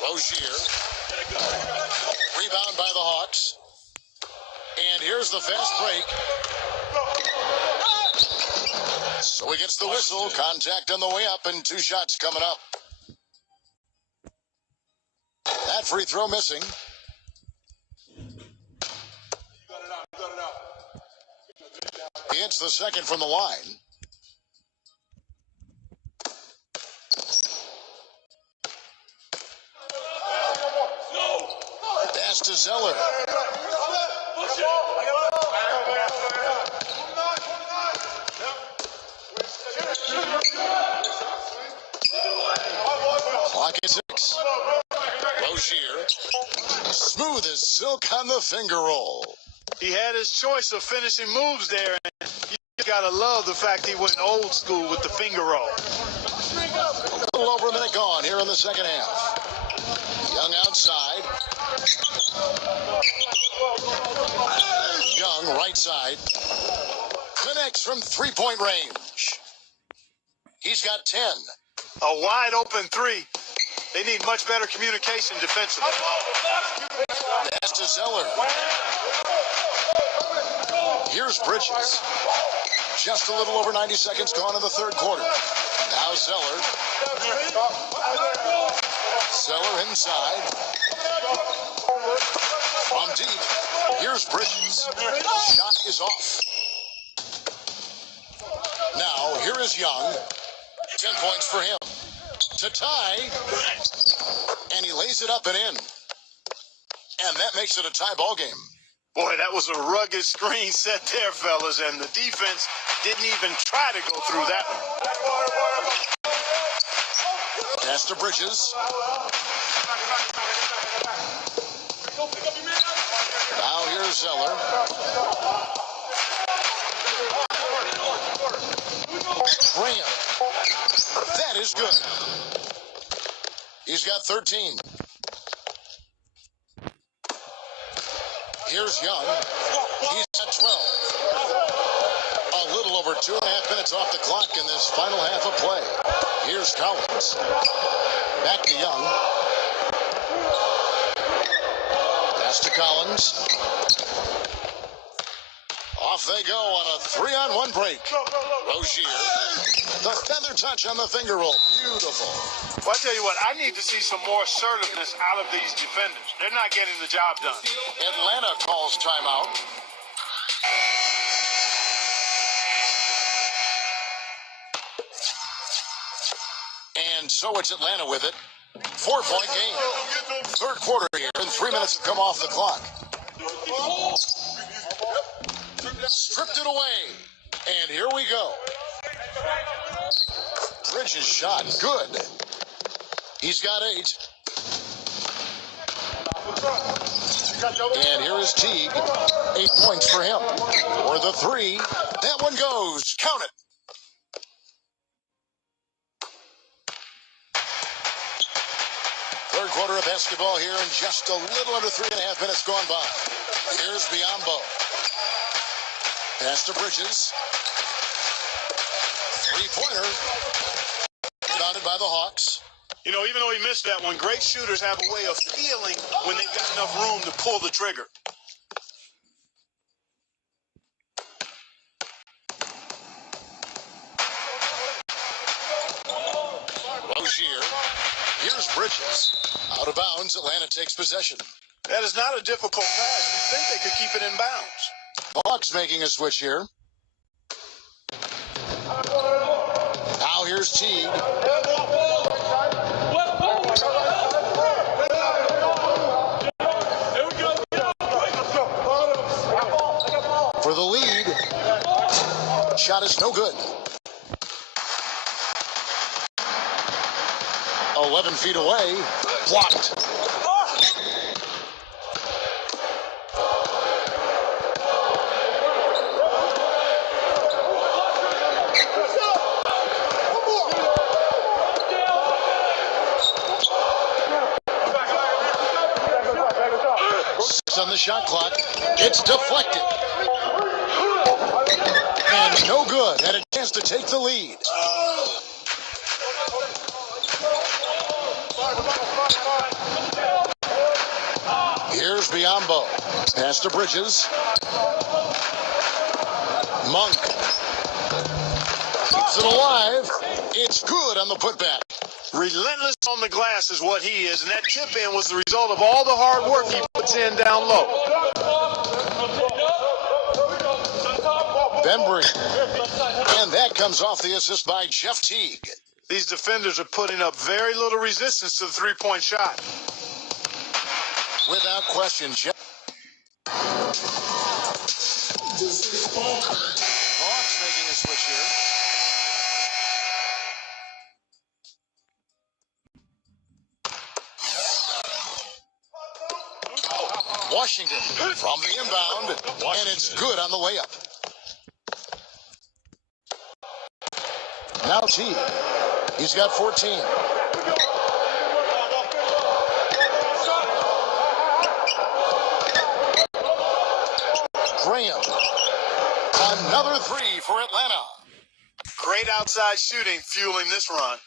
Rozier. Rebound by the Hawks. And here's the fast break. So he gets the whistle. Contact on the way up and 2 shots coming up. That free throw missing. He hits the second from the line. Pass to Zeller. Clock at 6. Rozier. Smooth as silk on the finger roll. He had his choice of finishing moves there, and you gotta love the fact he went old school with the finger roll. A little over a minute gone here in the second half. Young outside. Young right side. Connects from three-point range. He's got 10. A wide open 3. They need much better communication defensively. Pass to Zeller. Here's Bridges. Just a little over 90 seconds gone in the third quarter. Now Zeller. Zeller inside. From deep. Here's Bridges. Shot is off. Now here is Young. 10 points for him. To tie. And he lays it up and in. And that makes it a tie ball game. Boy, that was a rugged screen set there, fellas, and the defense didn't even try to go through that one. Pass to Bridges. Now here's Zeller. Graham. That is good. He's got 13. Here's Young. He's at 12. A little over 2.5 minutes off the clock in this final half of play. Here's Collins. Back to Young. Pass to Collins. Off they go on a 3-on-1 break. Rozier. The feather touch on the finger roll. Beautiful. Well, I tell you what, I need to see some more assertiveness out of these defenders. They're not getting the job done. Atlanta calls timeout. And so it's Atlanta with it. 4-point game. Third quarter here, and 3 minutes have come off the clock. Stripped it away. And here we go. Bridges shot. Good. He's got 8. And here is Teague. 8 points for him. For the 3. That one goes. Count it. Third quarter of basketball here, and just a little under 3.5 minutes gone by. Here's Biombo. Pass to Bridges. Three-pointer. Rebounded by the Hawks. You know, even though he missed that one, great shooters have a way of feeling when they've got enough room to pull the trigger. Rozier. Here's Bridges. Out of bounds, Atlanta takes possession. That is not a difficult pass. You think they could keep it in bounds. Hawks making a switch here. Now here's Teague. For the lead. Shot is no good. 11 feet away. Blocked. On the shot clock. It's deflected. And no good. Had a chance to take the lead. Here's Biombo. Pass to Bridges. Monk. Keeps it alive. It's good on the putback. Relentless on the glass is what he is, and that tip-in was the result of all the hard work he puts in down low. Bembry. And that comes off the assist by Jeff Teague. These defenders are putting up very little resistance to the three-point shot. Without question, Jeff. Hawks making a switch here. Washington from the inbound, and it's good on the way up. Now Teague. He's got 14. Graham. Another 3 for Atlanta. Great outside shooting fueling this run.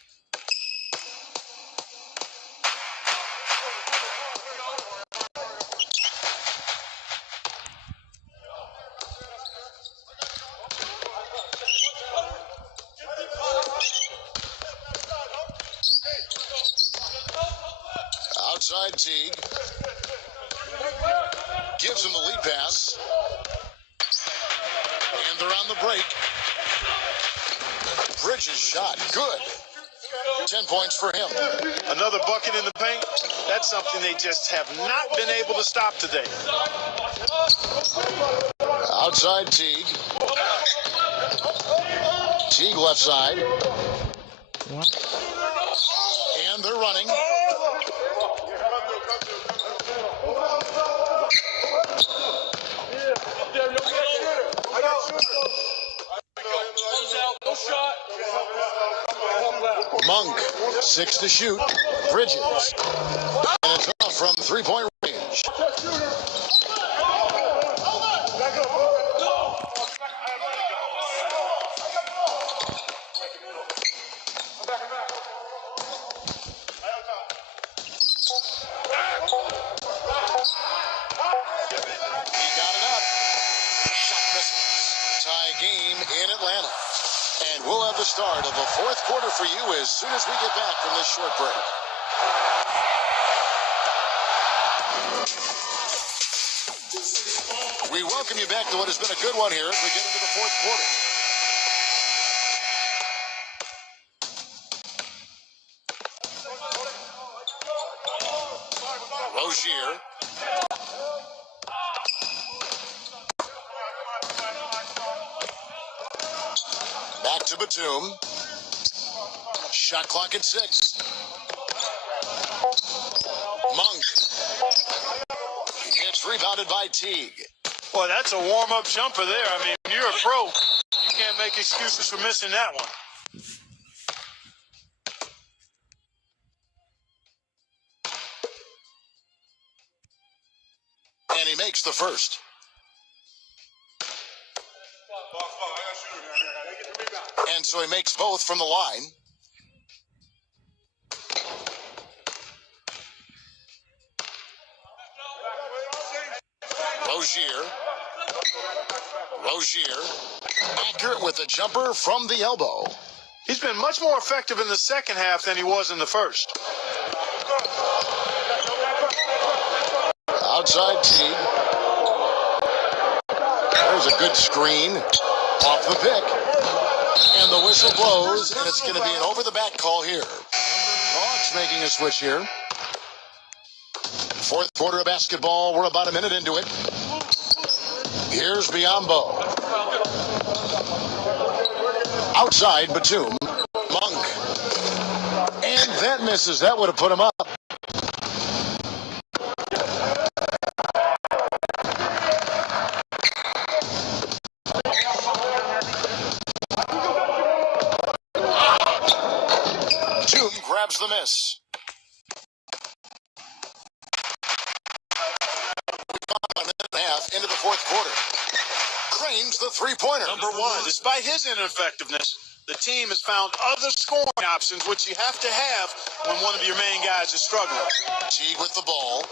Outside Teague. Gives him the lead pass. And they're on the break. Bridges shot. Good. 10 points for him. Another bucket in the paint. That's something they just have not been able to stop today. Outside Teague. Teague left side. And they're running. Monk, 6 to shoot. Bridges. And it's off from 3-point range. in Atlanta. And we'll have the start of the fourth quarter for you as soon as we get back from this short break. We welcome you back to what has been a good one here as we get into the fourth quarter. Rozier. Back to Batum. Shot clock at 6. Monk. It's rebounded by Teague. Boy, that's a warm-up jumper there. I mean, when you're a pro, you can't make excuses for missing that one. And he makes the first. And so he makes both from the line. Rozier. Accurate with a jumper from the elbow. He's been much more effective in the second half than he was in the first. Outside Teague. There's a good screen. Off the pick. And the whistle blows, and it's going to be an over-the-back call here. Hawks making a switch here. Fourth quarter of basketball. We're about a minute into it. Here's Biyombo. Outside Batum. Monk. And that misses. That would have put him up. Batum grabs the miss. A minute and a half into the fourth quarter. Cranes the three-pointer. Number one, despite his ineffectiveness, the team has found other scoring options, which you have to have when one of your main guys is struggling. Teague with the ball.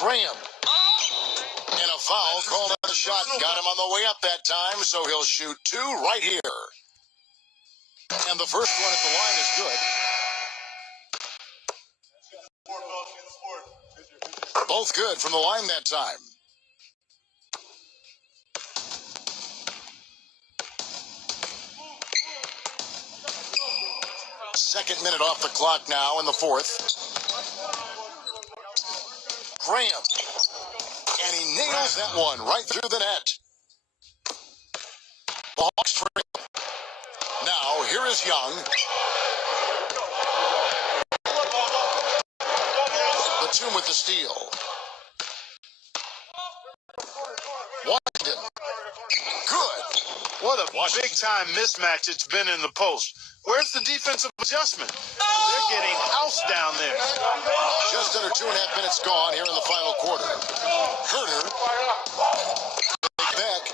Graham. And a foul called on the shot. Got him on the way up that time, so he'll shoot 2 right here. And the first one at the line is good. Both good from the line that time. Second minute off the clock now in the fourth. Graham. And he nails that one right through the net. The Hawks trail. Now, here is Young. Batum with the steal. Washington. Good. What a big-time mismatch it's been in the post. Where's the defensive adjustment? They're getting housed down there. Just under 2.5 minutes gone here in the final quarter. Herder. Back.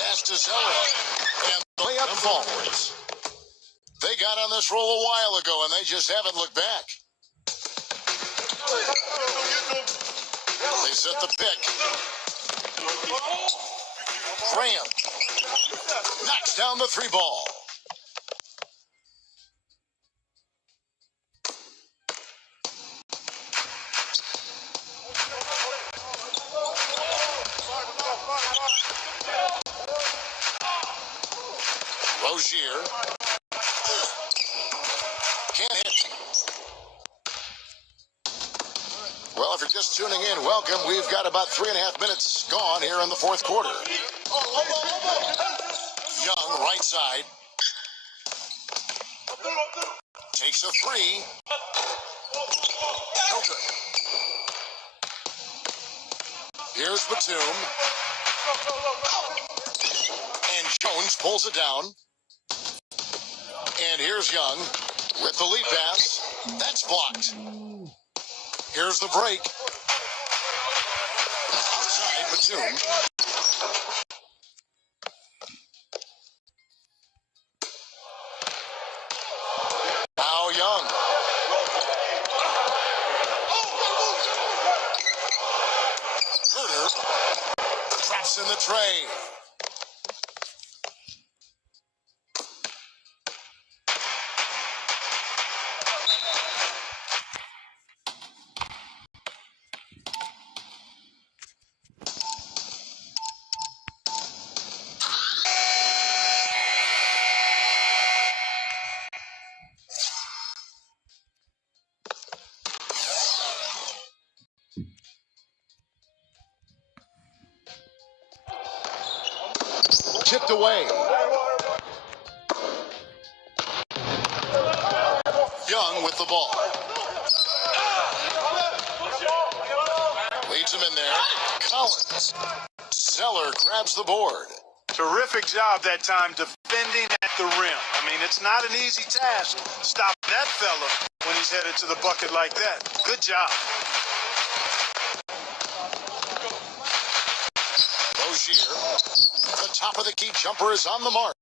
Pass to Zeller. And the layup falls. They got on this roll a while ago, and they just haven't looked back. They set the pick. Graham knocks down the 3 ball. Rozier. Can't hit. Well, if you're just tuning in, welcome. We've got about 3.5 minutes gone here in the fourth quarter. Young, right side. Takes a 3. No good. Here's Batum. And Jones pulls it down. And here's Young with the lead pass. That's blocked. Here's the break. Outside Batum. the tray. Chipped away. Young with the ball. Leads him in there. Collins. Zeller grabs the board. Terrific job that time defending at the rim. I mean, it's not an easy task stopping that fella when he's headed to the bucket like that. Good job. Rozier. The top of the key jumper is on the mark.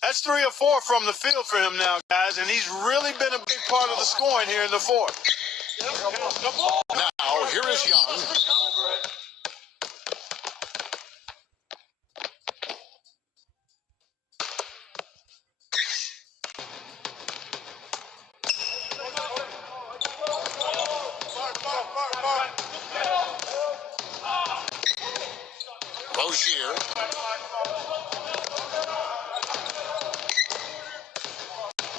That's 3 or 4 from the field for him now, guys, and he's really been a big part of the scoring here in the fourth. Now, here is Young. Rozier.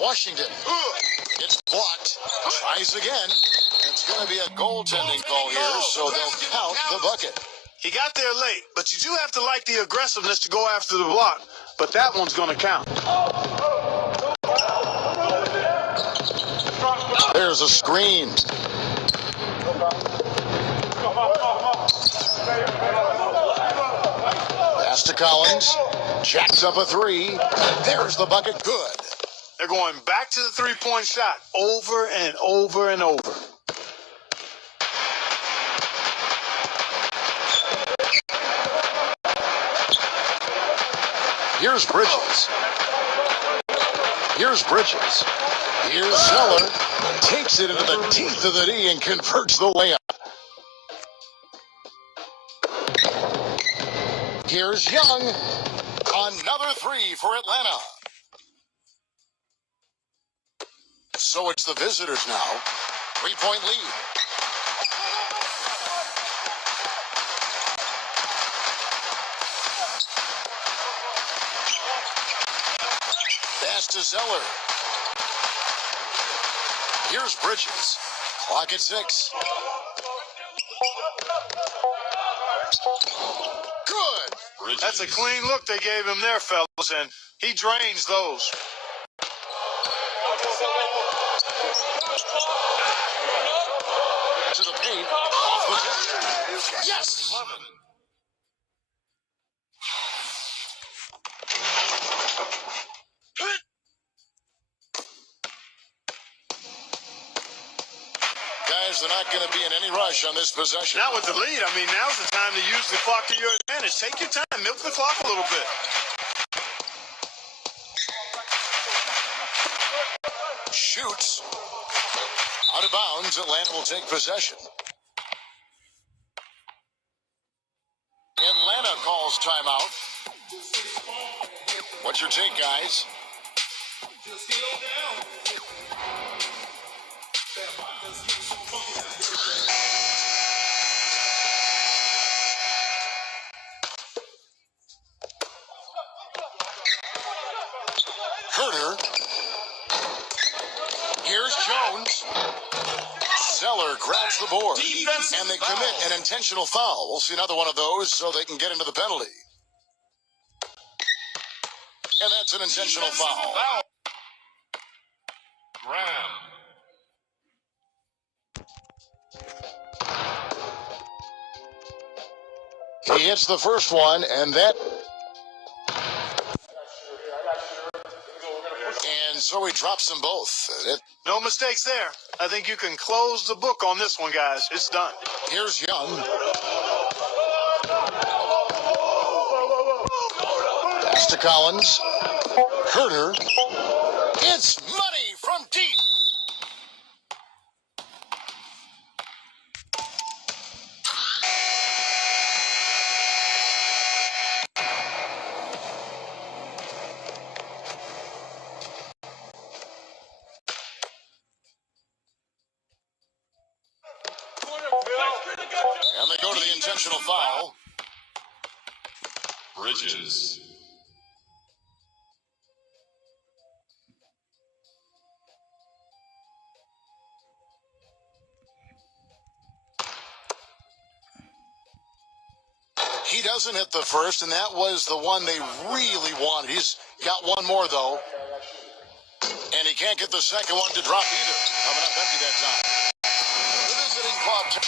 Washington. It's blocked. Tries again. It's going to be a goaltending call here, so they'll count the bucket. He got there late, but you do have to like the aggressiveness to go after the block. But that one's going to count. There's a screen. Pass to Collins. Jacks up a 3. There's the bucket. Good. They're going back to the three-point shot over and over and over. Here's Bridges. Here's Bridges. Here's Zeller. Takes it into the teeth of the D and converts the layup. Here's Young. Another 3 for Atlanta. So it's the visitors now. 3-point lead. Pass to Zeller. Here's Bridges. Clock at 6. Good. Bridges. That's a clean look they gave him there, fellas, and he drains those. To the paint. Off the tip. Yes. Guys, they're not going to be in any rush on this possession. Not with the lead. I mean, now's the time to use the clock to your advantage. Take your time. Milk the clock a little bit. Shoots. Out of bounds. Atlanta will take possession. Atlanta calls timeout. What's your take, guys? Herder. Here's Jones. Zeller grabs the board. And they commit an intentional foul. We'll see another one of those so they can get into the penalty. And that's an intentional foul. He hits the first one, and that... And so he drops them both. No mistakes there. I think you can close the book on this one, guys. It's done. Here's Young. Pass to Collins. Herder. It's money from deep. foul. Bridges. He doesn't hit the first, and that was the one they really wanted. He's got one more, though. And he can't get the second one to drop either. Coming up empty that time. The visiting club.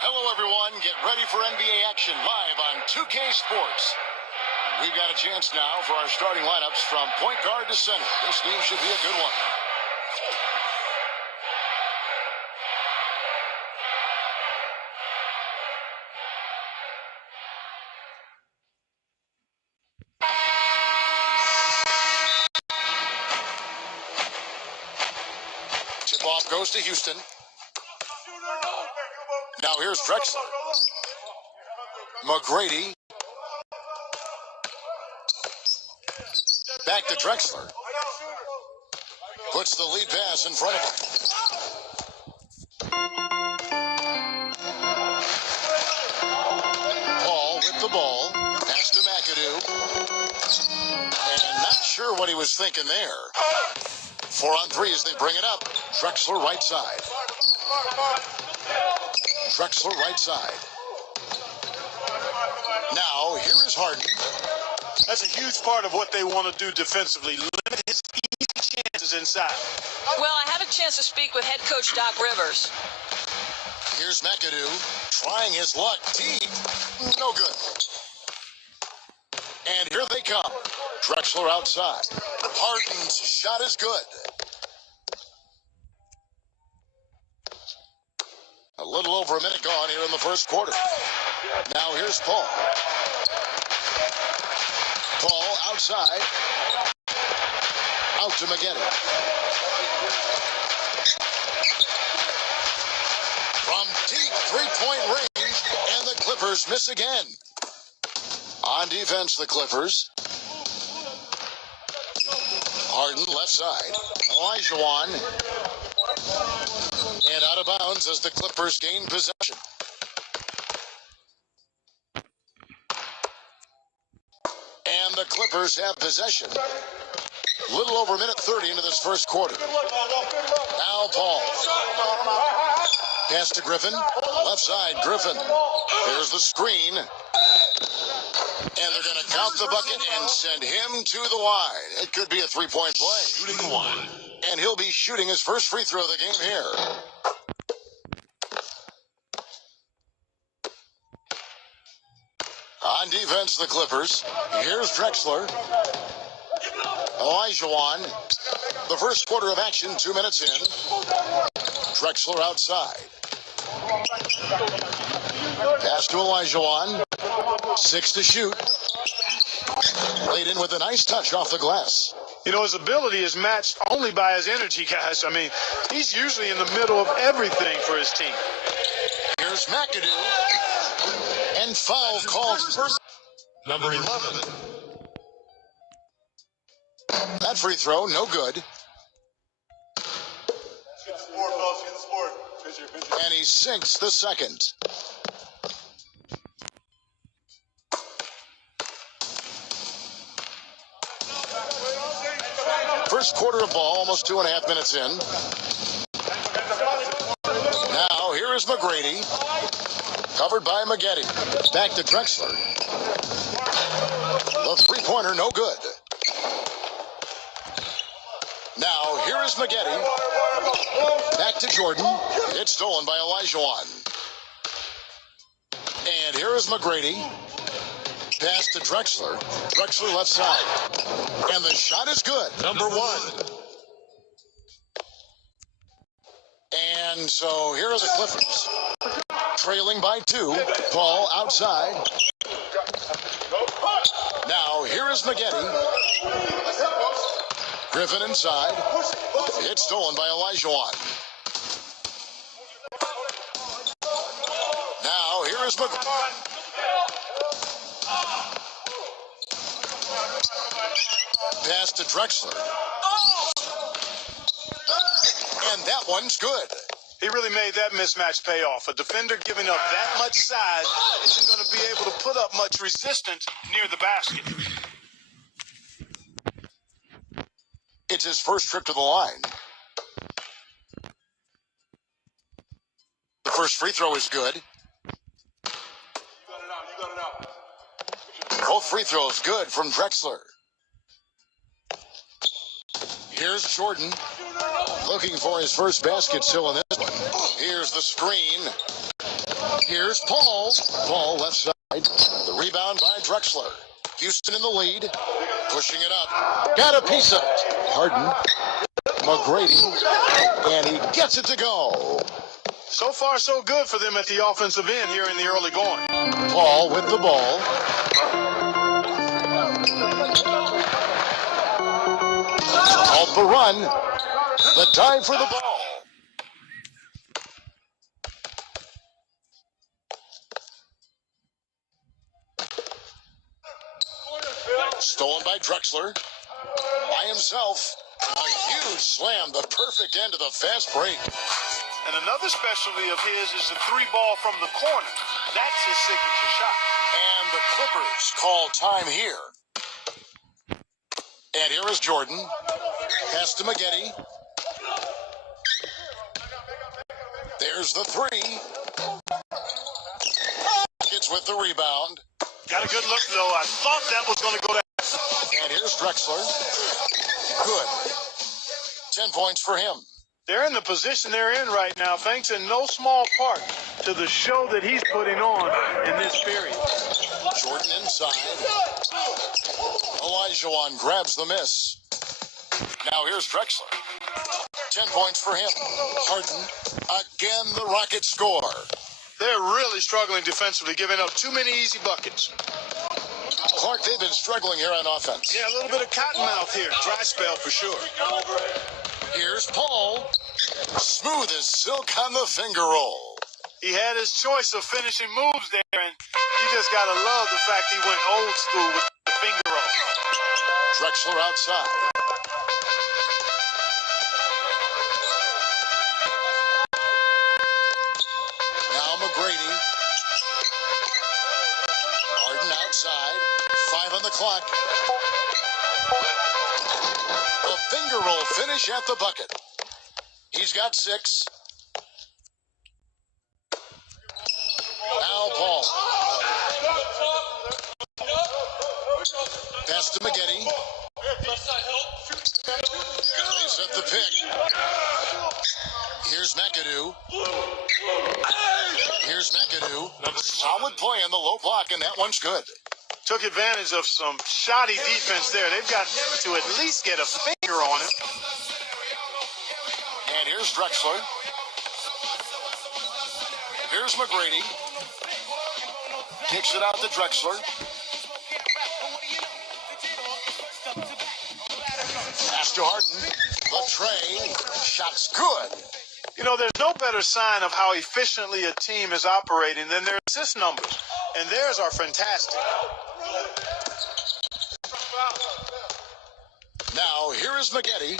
Hello, everyone. Get ready for NBA action live on 2K Sports. We've got a chance now for our starting lineups from point guard to center. This game should be a good one. Tip-off goes to Houston. Now here's Drexler. McGrady. Back to Drexler. Puts the lead pass in front of him. Paul with the ball. Pass to McAdoo. And not sure what he was thinking there. 4 on 3 as they bring it up. Drexler right side. Drexler right side. Now, here is Harden. That's a huge part of what they want to do defensively. Limit his easy chances inside. Well, I had a chance to speak with head coach Doc Rivers. Here's McAdoo trying his luck deep. No good. And here they come. Drexler outside. Harden's shot is good. A little over a minute gone here in the first quarter. Now here's Paul. Paul outside. Out to McGetty. From deep three-point range, and the Clippers miss again. On defense, the Clippers. Harden left side. Olajuwon. And out of bounds as the Clippers gain possession. And the Clippers have possession. Little over a minute 30 into this first quarter. Now Paul. Pass to Griffin. Left side, Griffin. There's the screen. And they're going to count the bucket and send him to the wide. It could be a three-point play. Shooting one. And he'll be shooting his first free throw of the game here. On defense, the Clippers. Here's Drexler. Olajuwon. The first quarter of action, 2 minutes in. Drexler outside. Pass to Olajuwon. 6 to shoot. Laid in with a nice touch off the glass. You know, his ability is matched only by his energy, guys. I mean, he's usually in the middle of everything for his team. Here's McAdoo. And foul called. Number 11. That free throw, no good. And he sinks the second. First quarter of ball, almost 2.5 minutes in. Now, here is McGrady. Covered by Maggette. Back to Drexler. The three-pointer, no good. Now, here is Maggette. Back to Jordan. It's stolen by Olajuwon. And here is McGrady. Pass to Drexler. Drexler left side. And the shot is good. Number 1. And so here are the Clippers. Trailing by 2. Ball outside. Now, here is Maggette. Griffin inside. It's stolen by Olajuwon. Now, here is McGrady. Pass to Drexler. And that one's good. He really made that mismatch pay off. A defender giving up that much size isn't going to be able to put up much resistance near the basket. It's his first trip to the line. The first free throw is good. Both free throws good from Drexler. Here's Jordan. Looking for his first basket still in this one. Here's the screen. Here's Paul. Paul left side. The rebound by Drexler. Houston in the lead. Pushing it up. Got a piece of it. Harden. McGrady. And he gets it to go. So far, so good for them at the offensive end here in the early going. Paul with the ball. Off the run. The dive for the ball. Stolen by Drexler. By himself. A huge slam. The perfect end of the fast break. And another specialty of his is the three ball from the corner. That's his signature shot. And the Clippers call time here. And here is Jordan. Pass to Maggette. There's the three. Gets with the rebound. Got a good look, though. I thought that was going to go down. And here's Drexler. Good. 10 points for him. They're in the position they're in right now, thanks in no small part to the show that he's putting on in this period. Jordan inside. Olajuwon grabs the miss. Now here's Drexler. 10 points for him. Harden. Again, the Rockets score. They're really struggling defensively, giving up too many easy buckets. Clark, they've been struggling here on offense. Yeah, a little bit of cottonmouth here. Dry spell for sure. Here's Paul. Smooth as silk on the finger roll. He had his choice of finishing moves there, and you just got to love the fact he went old school with the finger roll. Drexler outside. Now McGrady. Harden outside. 5 on the clock. A finger roll finish at the bucket. He's got 6. Now Paul. Pass to Maggette. They set the pick. Here's McAdoo. Here's McAdoo. Solid play on the low block, and that one's good. Took advantage of some shoddy defense there. They've got to at least get a finger on it. And here's Drexler. Here's McGrady. Kicks it out to Drexler. Pass to Harden. The tray. Shot's good. You know, there's no better sign of how efficiently a team is operating than their assist numbers. And theirs are fantastic. Now, here is Maggette.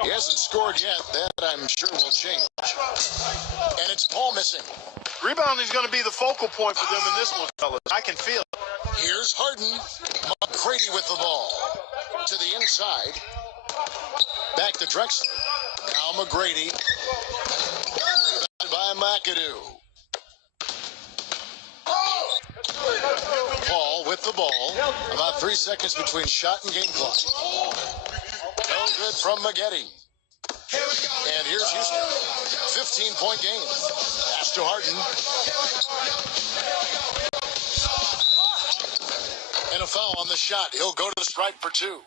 He hasn't scored yet. That, I'm sure, will change. And it's Paul missing. Rebounding is going to be the focal point for them in this one, fellas. I can feel it. Here's Harden. McGrady with the ball. To the inside. Back to Drexler. Now McGrady. Rebounded by McAdoo. Paul with the ball. About 3 seconds between shot and game clock. No good from Maggette. And here's Houston. 15-point game. Pass to Harden. And a foul on the shot. He'll go to the stripe for 2.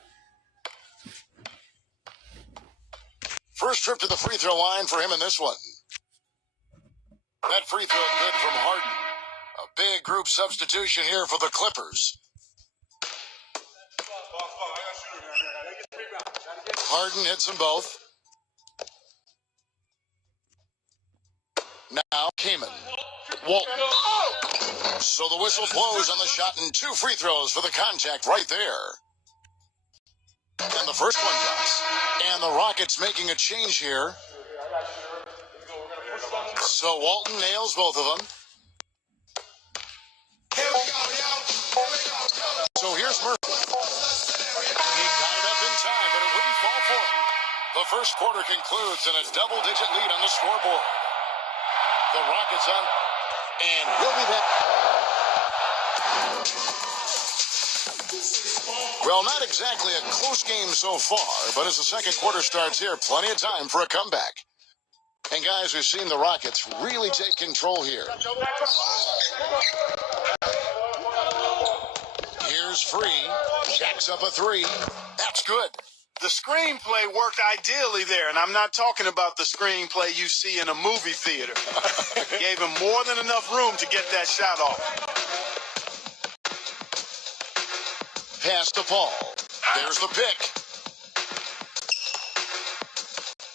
First trip to the free throw line for him in this one. That free throw good from Harden. A big group substitution here for the Clippers. Harden hits them both. Now Kamen. Walton. So the whistle blows on the shot and 2 free throws for the contact right there. And the first one drops. And the Rockets making a change here. So Walton nails both of them. So here's Murphy. He got it up in time, but it wouldn't fall for him. The first quarter concludes in a double-digit lead on the scoreboard. The Rockets on, and we'll be back. Well, not exactly a close game so far, but as the second quarter starts here, plenty of time for a comeback. And guys, we've seen the Rockets really take control here. Here's Free. Jacks up a 3. That's good. The screenplay worked ideally there, and I'm not talking about the screenplay you see in a movie theater. Gave him more than enough room to get that shot off. Pass to Paul. There's the pick.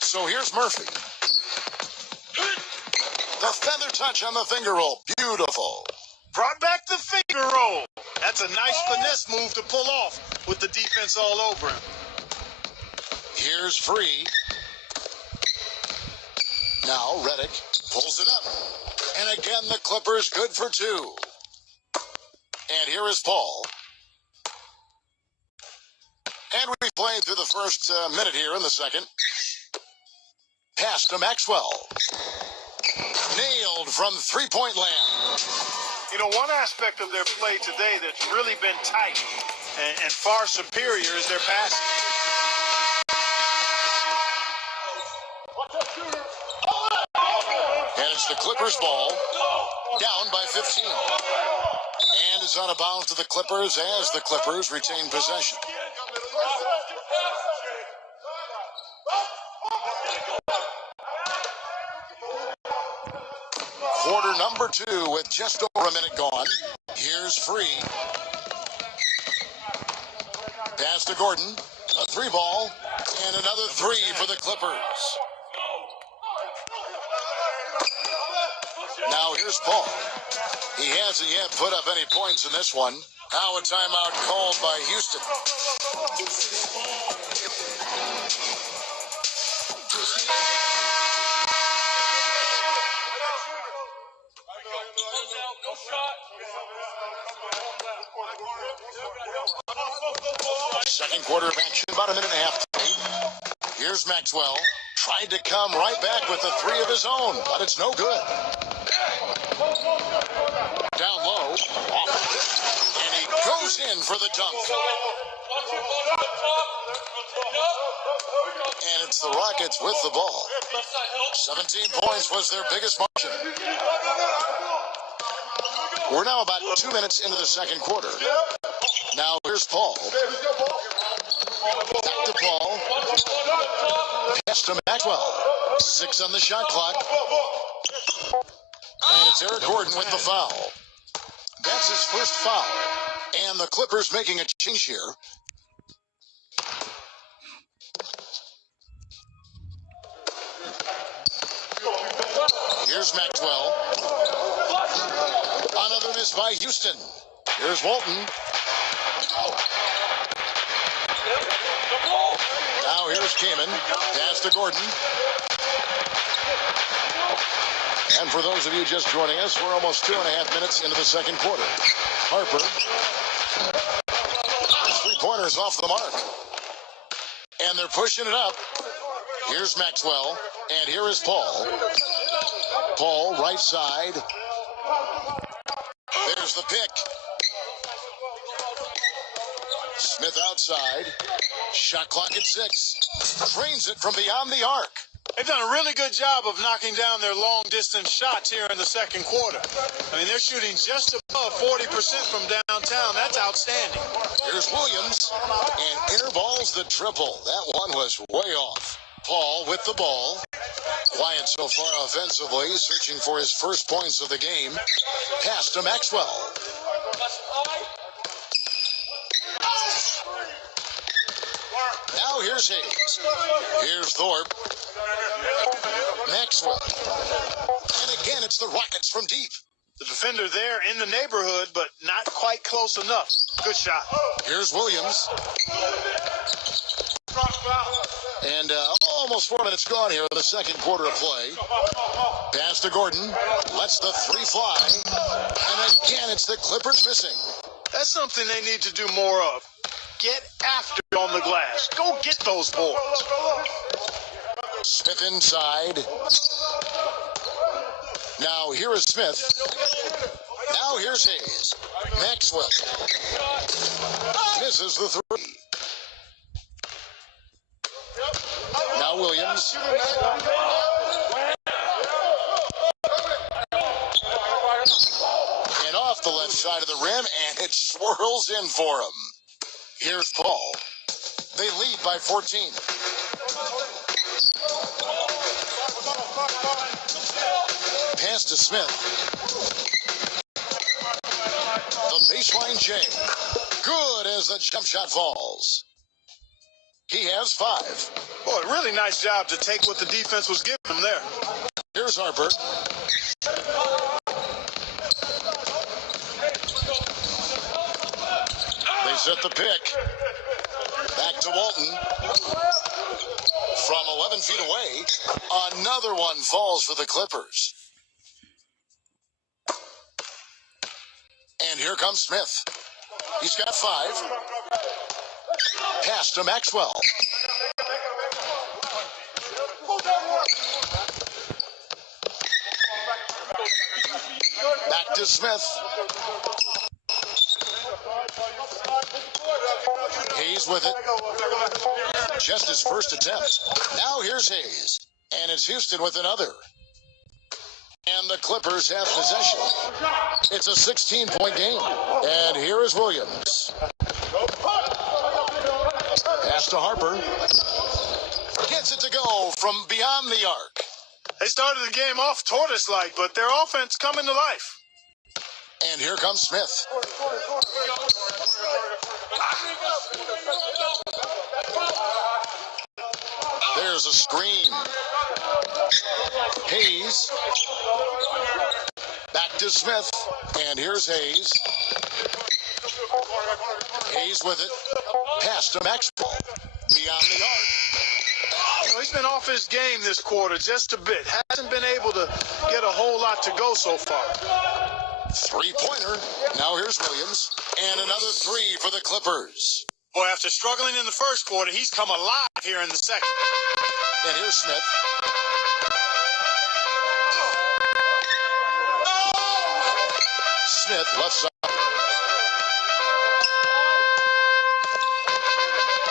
So here's Murphy. The feather touch on the finger roll. Beautiful. Brought back the finger roll. That's a nice finesse move to pull off with the defense all over him. Here's Free. Now Redick pulls it up. And again, the Clippers good for 2. And here is Paul. And we played through the first minute here in the second. Pass to Maxwell. Nailed from 3-point land. You know, one aspect of their play today that's really been tight and far superior is their passing. And it's the Clippers ball. Down by 15. And it's out of bounds to the Clippers as the Clippers retain possession. Quarter number 2 with just over a minute gone. Here's Free. Pass to Gordon. A 3-ball. And another 3 for the Clippers. Now here's Paul. He hasn't yet put up any points in this one. Now a timeout called by Houston. Second quarter of action, about a minute and a half to wait. Here's Maxwell. Tried to come right back with a 3 of his own, but it's no good. Down low, and he goes in for the dunk. And it's the Rockets with the ball. 17 points was their biggest margin. We're now about 2 minutes into the second quarter. Now here's Paul. Back to Paul. Pass to Maxwell. 6 on the shot clock. And it's Eric Gordon with the foul. That's his first foul. And the Clippers making a change here. Here's Maxwell. Another miss by Houston. Here's Walton. Now here's Here's Kamen. Pass to Gordon. And for those of you just joining us, we're almost 2.5 minutes into the second quarter. Harper. Three-pointers off the mark. And they're pushing it up. Here's Maxwell. And here is Paul. Paul, right side. There's the pick. Smith outside. Shot clock at 6. Drains it from beyond the arc. They've done a really good job of knocking down their long-distance shots here in the second quarter. I mean, they're shooting just above 40% from downtown. That's outstanding. Here's Williams, and airballs the triple. That one was way off. Paul with the ball. Quiet so far offensively, searching for his first points of the game. Pass to Maxwell. Now here's Hayes. Here's Thorpe. Maxwell. And again, it's the Rockets from deep. The defender there in the neighborhood, but not quite close enough. Good shot. Here's Williams. And almost 4 minutes gone here in the second quarter of play. Pass to Gordon. Lets the three fly. And again, it's the Clippers missing. That's something they need to do more of. Get after on the glass. Go get those boards. Smith inside. Now here is Smith. Now here's Hayes. Maxwell. Misses the three. Now Williams. And off the left side of the rim, and it swirls in for him. Here's Paul. They lead by 14. Pass to Smith. The baseline J. Good as the jump shot falls. He has 5. Boy, really nice job to take what the defense was giving him there. Here's Harper. They set the pick. Back to Walton. From 11 feet away, another one falls for the Clippers. And here comes Smith. He's got 5. Pass to Maxwell. Back to Smith. Hayes with it. Just his first attempt. Now here's Hayes. And it's Houston with another. And the Clippers have possession. It's a 16-point game. And here is Williams. Pass to Harper. Gets it to go from beyond the arc. They started the game off tortoise-like, but their offense coming to life. And here comes Smith. There's a screen. Hayes. Back to Smith. And here's Hayes. Hayes with it. Pass to Maxwell. Beyond the arc. He's been off his game this quarter just a bit. Hasn't been able to get a whole lot to go so far. Three-pointer. Now here's Williams. And another 3 for the Clippers. Boy, after struggling in the first quarter, he's come alive here in the second. And here's Smith. Smith left side.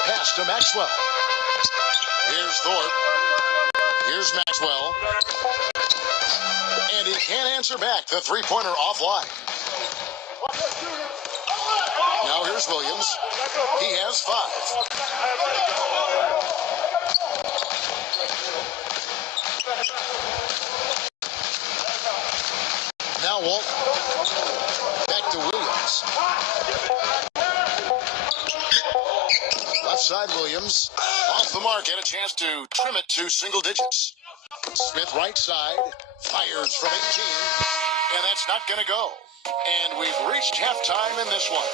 Pass to Maxwell. Here's Thorpe. Here's Maxwell. And he can't answer back. The three-pointer offline. Now here's Williams. He has 5. Now Walt. Back to Williams. Left side Williams. Off the mark and a chance to trim it to single digits. Smith right side. Fires from 18. And that's not going to go. And we've reached halftime in this one.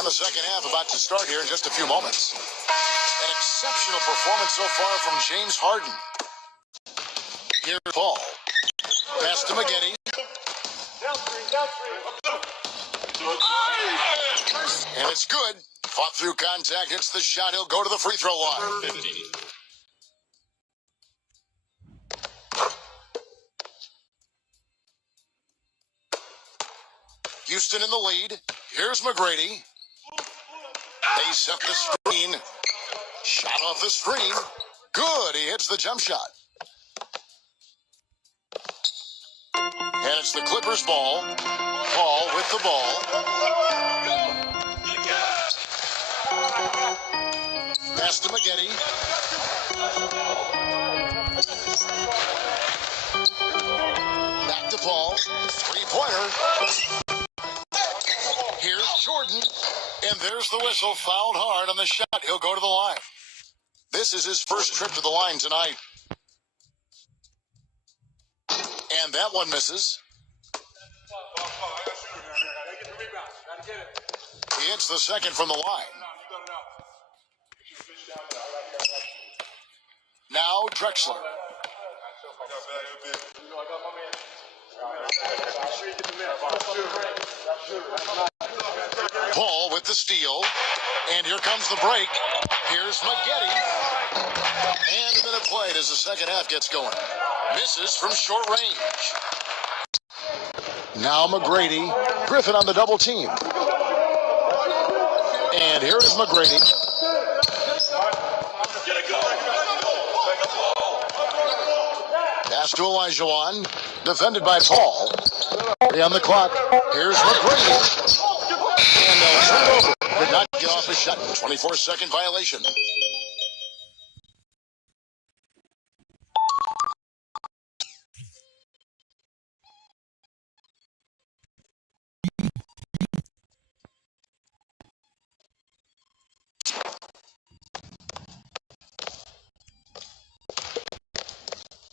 And the second half about to start here in just a few moments. An exceptional performance so far from James Harden. Here's Paul. Pass to McGetty. And it's good. Fought through contact, hits the shot. He'll go to the free throw line. 50. Houston in the lead. Here's McGrady. They set the screen. Shot off the screen. Good. He hits the jump shot. And it's the Clippers ball. Paul with the ball. Pass to McGetty. Back to Paul. Three-pointer. Here's Jordan. And there's the whistle. Fouled hard on the shot. He'll go to the line. This is his first trip to the line tonight. And that one misses. He hits the second from the line. Now Drexler. Paul with the steal. And here comes the break. Here's McGetty. And a minute played as the second half gets going. Misses from short range. Now McGrady. Griffin on the double team. And here is McGrady. Pass to Olajuwon. Defended by Paul. On the clock. Here's McGrady. And they'll turn it over. Did not get off a shot. 24-second violation.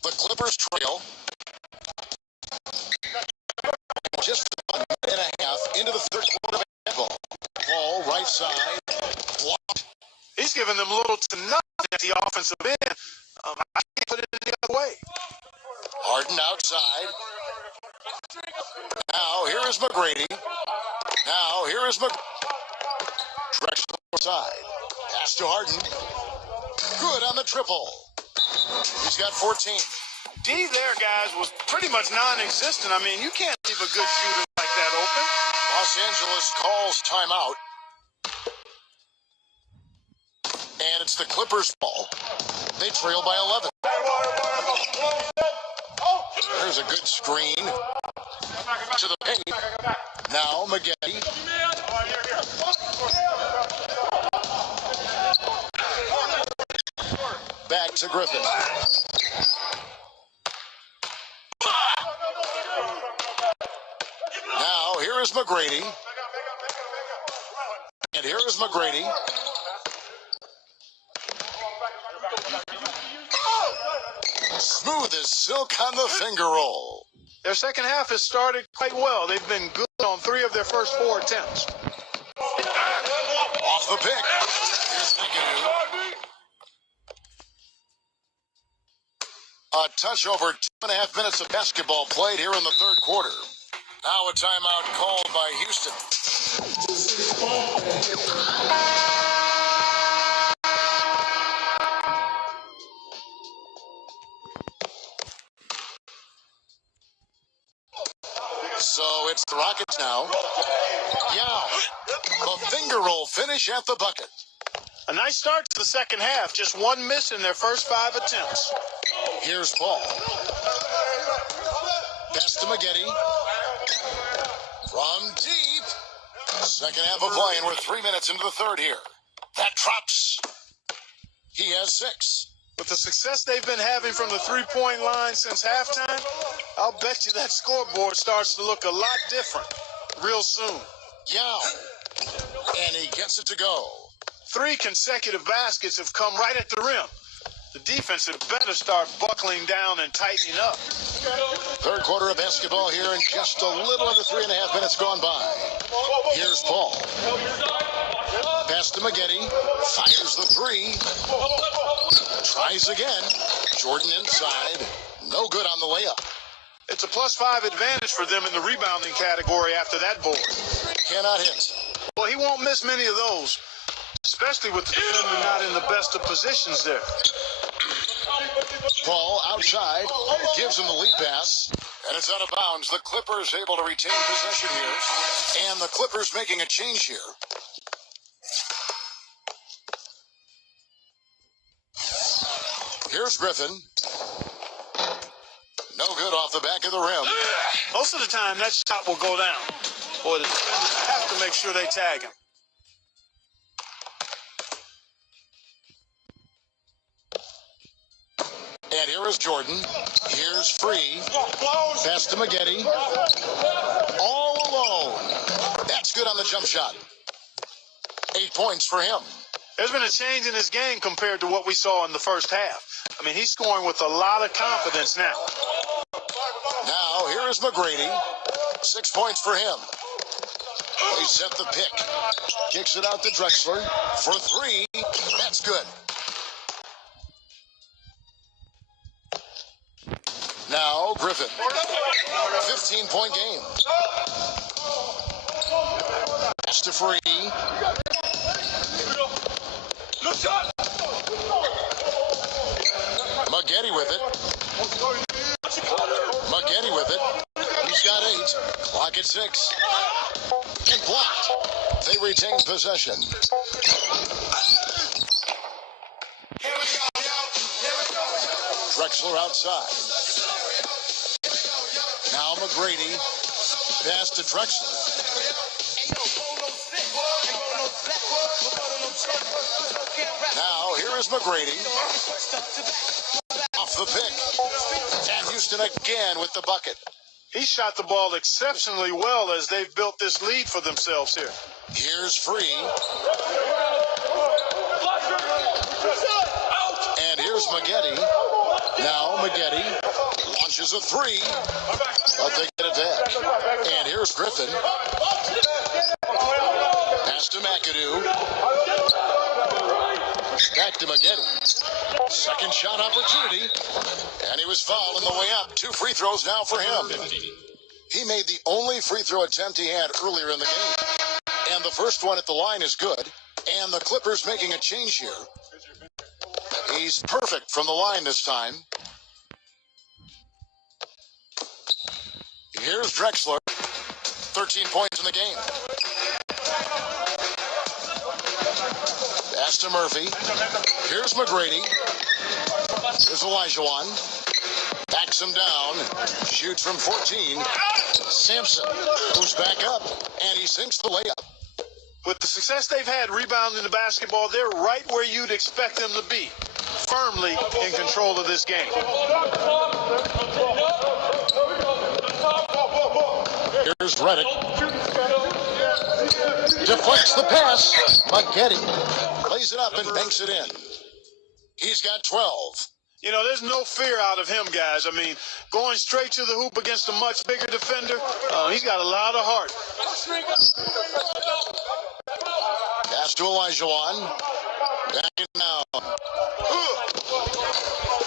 The Clippers trail. Just about a minute and a half into the third quarter of basketball. Ball right side. Blocked. He's giving them little to nothing at the offensive end. I can't put it any other way. Harden outside. Now here is McGrady. Now here is Drexler outside. Pass to Harden. Good on the triple. He's got 14. D there, guys, was pretty much non-existent. I mean, you can't leave a good shooter like that open. Los Angeles calls timeout. And it's the Clippers' ball. They trail by 11. There's a good screen. To the paint. Now McGetty. Back to Griffin. Now here is McGrady. And here is McGrady. Smooth as silk on the finger roll. Their second half has started quite well. They've been good on 3 of their first 4 attempts. Off the pick. Here's McGetty. A touch over 2.5 minutes of basketball played here in the third quarter. Now a timeout called by Houston. So it's the Rockets now. Yeah. The finger roll finish at the bucket. A nice start to the second half. Just 1 miss in their first 5 attempts. Here's Paul. Pass to McGetty. From deep. Second half of play, and we're 3 minutes into the third here. That drops. He has 6. With the success they've been having from the three-point line since halftime, I'll bet you that scoreboard starts to look a lot different real soon. Yeah. And he gets it to go. 3 consecutive baskets have come right at the rim. The defense had better start buckling down and tightening up. Third quarter of basketball here, and just a little under 3.5 minutes gone by. Here's Paul. Pass to Maggette. Fires the three. Tries again. Jordan inside. No good on the layup. It's a +5 advantage for them in the rebounding category after that board. Cannot hit. Well, he won't miss many of those, especially with the defender not in the best of positions there. Ball outside. Gives him the lead pass. And it's out of bounds. The Clippers able to retain possession here. And the Clippers making a change here. Here's Griffin. No good off the back of the rim. Most of the time, that shot will go down. Boy, the defenders have to make sure they tag him. And here is Jordan. Here's Free. Pass to Maggette. All alone. That's good on the jump shot. 8 points for him. There's been a change in his game compared to what we saw in the first half. I mean, he's scoring with a lot of confidence now. Now, here is McGrady. 6 points for him. They set the pick. Kicks it out to Drexler for three. That's good. Now, Griffin. 15-point game. Pass to Free. Maggette with it. Maggette with it. He's got 8. Clock at 6. And blocked. They retain possession. Drexler outside. Now McGrady. Pass to Drexler. Now here is McGrady. Off the pick. And Houston again with the bucket. He shot the ball exceptionally well as they've built this lead for themselves here. Here's Free. And here's Maggette. Now Maggette launches a three. But they get it back. And here's Griffin. Pass to McAdoo. Back to Maggette. Second shot opportunity. And he was fouled on the way up. 2 free throws now for him. He made the only free throw attempt he had earlier in the game. And the first one at the line is good. And the Clippers making a change here. He's perfect from the line this time. Here's Drexler. 13 points in the game. Pass to Murphy. Here's McGrady. Here's Olajuwon. Backs him down. Shoots from 14. Sampson goes back up. And he sinks the layup. With the success they've had rebounding the basketball, they're right where you'd expect them to be. Firmly in control of this game. Here's Redick. Deflects the pass. Maggette lays it up and banks it in. He's got 12. You know, there's no fear out of him, guys. I mean, going straight to the hoop against a much bigger defender, he's got a lot of heart. Pass to Olajuwon. Back it down.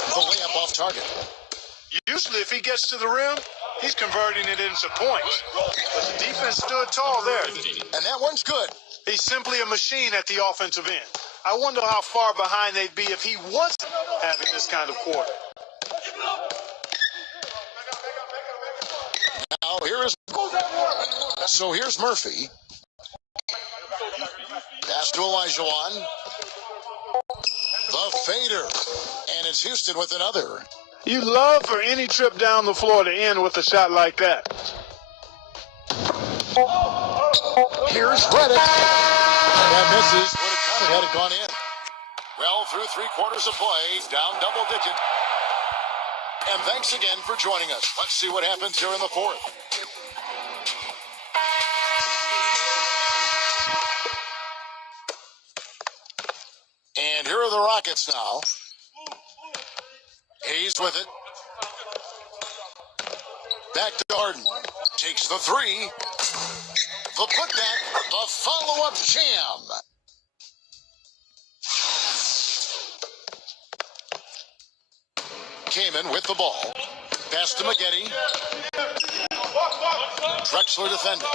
The layup off target. Usually, if he gets to the rim, he's converting it into points. But the defense stood tall there. And that one's good. He's simply a machine at the offensive end. I wonder how far behind they'd be if he wasn't having this kind of quarter. Now here's Murphy. Pass to Olajuwon. The fader. And it's Houston with another. You love for any trip down the floor to end with a shot like that. Here's Redick. That misses. Would have counted had it gone in. Well, through 3 quarters of play, down double digit. And thanks again for joining us. Let's see what happens here in the fourth. And here are the Rockets now. Hayes with it. Back to Harden. Takes the three. The putback. The follow-up jam. Kamen with the ball. Pass to McGetty. Drexler defending.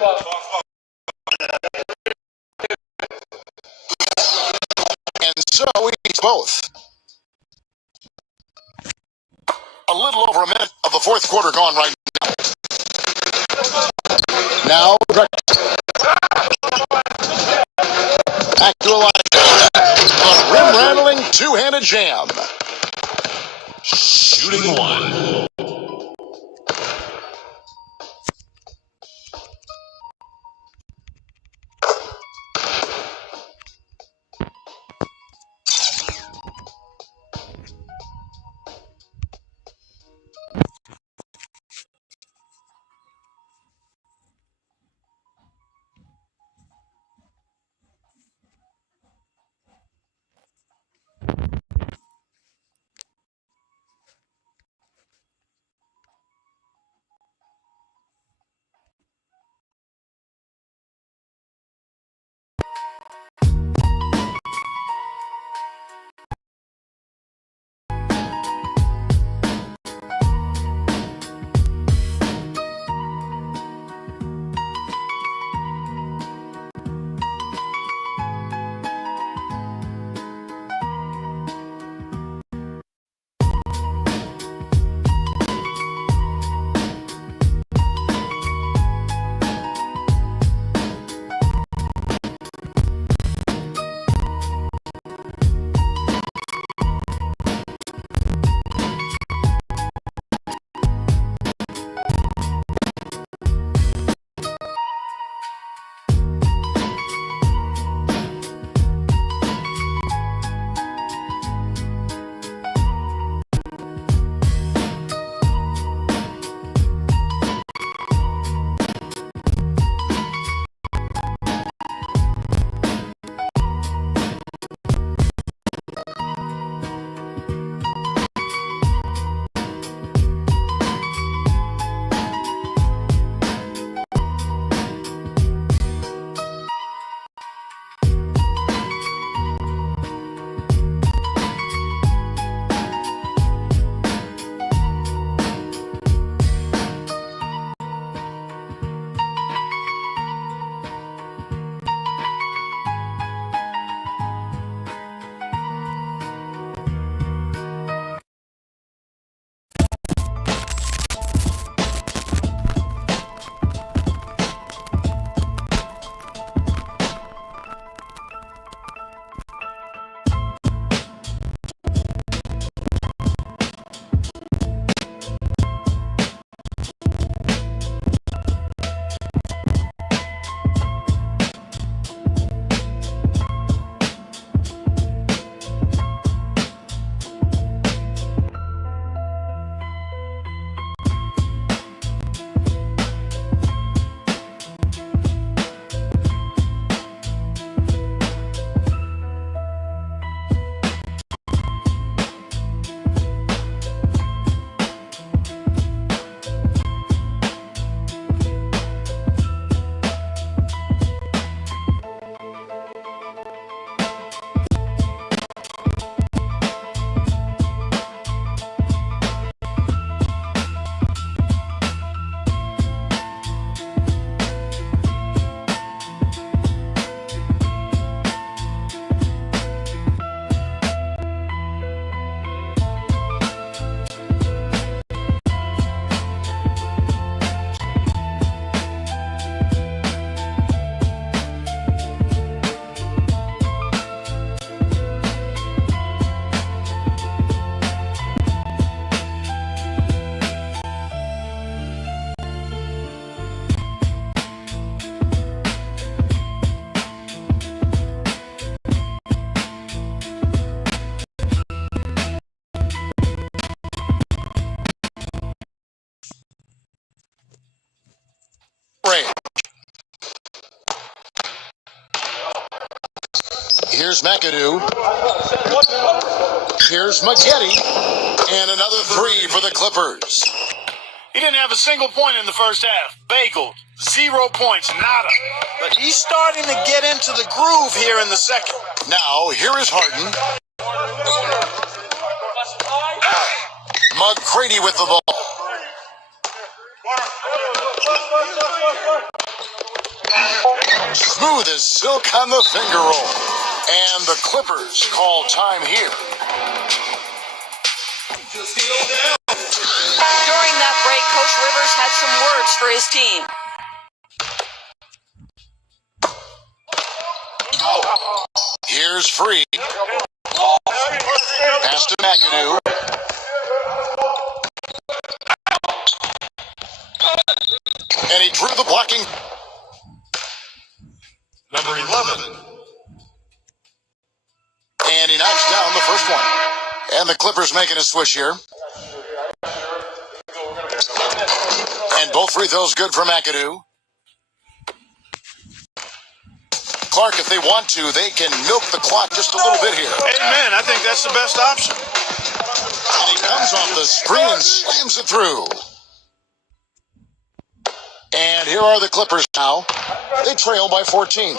Now, and so it's both. A little over a minute of the fourth quarter gone right now. Now, back to a line. A rim-rattling two-handed jam. Shooting one. Here's McAdoo. Here's McGetty. And another three for the Clippers. He didn't have a single point in the first half. Bagel, 0 points, nada. But he's starting to get into the groove here in the second. Now, here is Harden. McGrady with the ball. Smooth as silk on the finger roll. And the Clippers call time here. During that break, Coach Rivers had some words for his team. Here's Free. Pass to McAdoo. And he drew the blocking. Number 11. And he knocks down the first one. And the Clippers making a switch here. And both free throws good for McAdoo. Clark, if they want to, they can milk the clock just a little bit here. Amen. I think that's the best option. And he comes off the screen and slams it through. And here are the Clippers now. They trail by 14.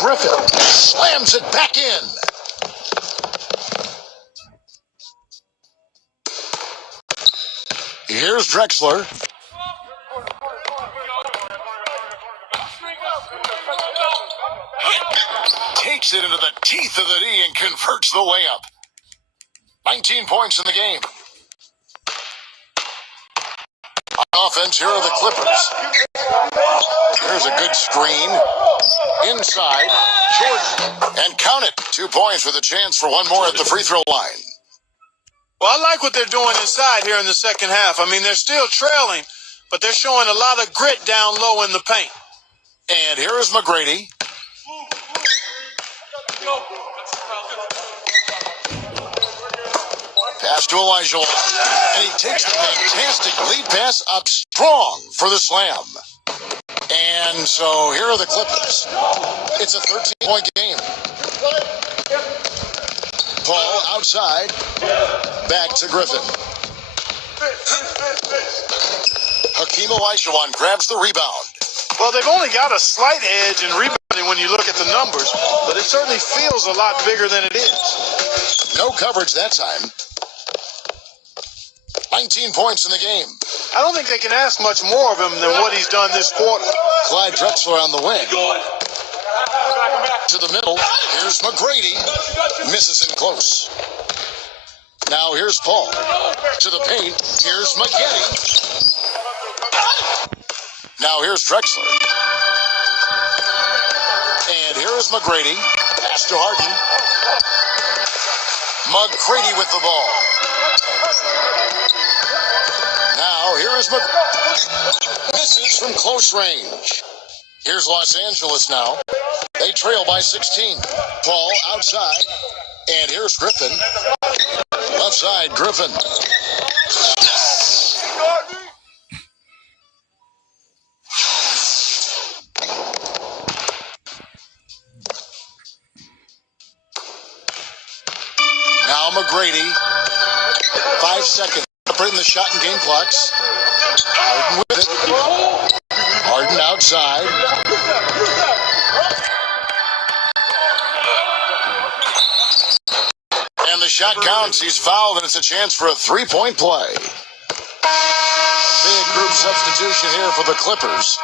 Griffin slams it back in. Here's Drexler. Takes it into the teeth of the D and converts the layup. 19 points in the game. On offense, here are the Clippers. There's a good screen. Inside, Jordan. And count it. 2 points with a chance for one more at the free throw line. Well, I like what they're doing inside here in the second half. I mean, they're still trailing, but they're showing a lot of grit down low in the paint. And here is McGrady. Pass to Elijah. And he takes the fantastic lead pass up strong for the slam. And so here are the Clippers. It's a 13-point game. Paul outside. Back to Griffin. Hakeem Olajuwon grabs the rebound. Well, they've only got a slight edge in rebounding when you look at the numbers, but it certainly feels a lot bigger than it is. No coverage that time. 19 points in the game. I don't think they can ask much more of him than what he's done this quarter. Clyde Drexler on the wing. To the middle. Here's McGrady. Misses him close. Now here's Paul. To the paint. Here's McGetty. Now here's Drexler. And here is McGrady. Pass to Harden. McGrady with the ball. Now here is misses from close range. Here's Los Angeles now. They trail by 16. Paul outside. And here's Griffin. Left side, Griffin. Now McGrady. 5 seconds. Putting the shot in game clocks. Harden with it. Harden outside. And the shot counts. He's fouled, and it's a chance for a three-point play. Big group substitution here for the Clippers.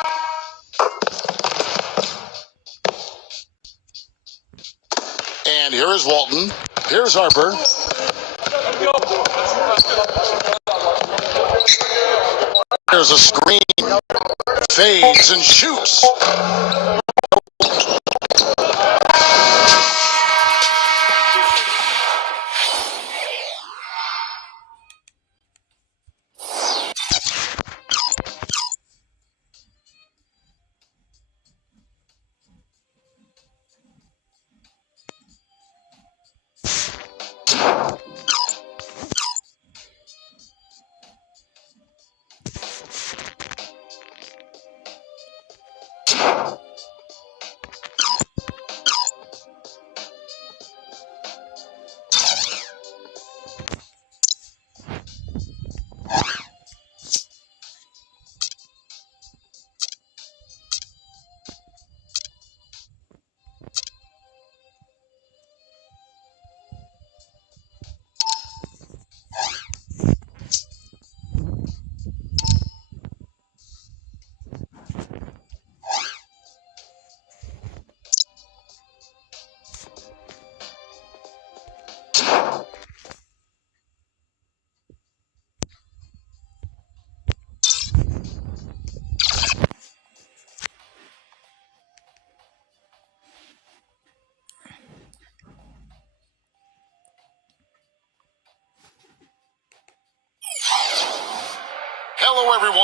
And here is Walton. Here's Harper. There's a screen. Fades and shoots.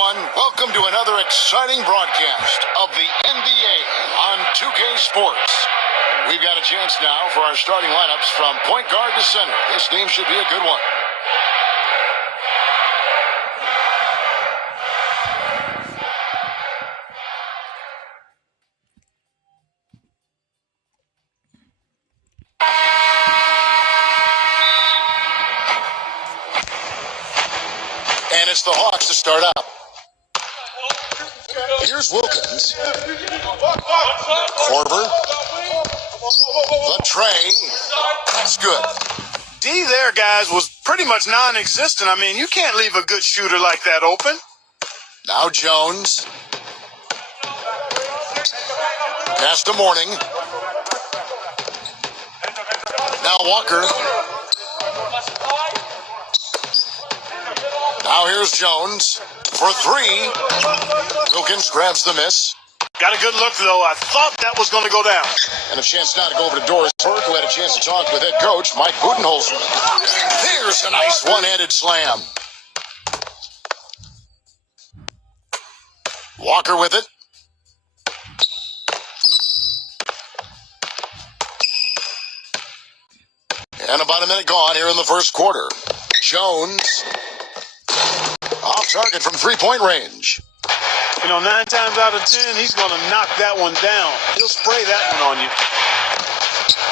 everyone. Welcome to another exciting broadcast of the NBA on 2K Sports. We've got a chance now for our starting lineups from point guard to center. This game should be a good one. And it's the Hawks to start out. Here's Wilkins. Korver. The tray. That's good. D there, guys, was pretty much non-existent. I mean, you can't leave a good shooter like that open. Now Jones. Pass to Morning. Now Walker. Now here's Jones for three. Wilkins grabs the miss. Got a good look, though. I thought that was going to go down. And a chance now to go over to Doris Burke, who had a chance to talk with head coach Mike Budenholzer. There's a nice one-handed slam. Walker with it. And about a minute gone here in the first quarter. Jones off target from three-point range. You know, 9 times out of 10, he's going to knock that one down. He'll spray that one on you.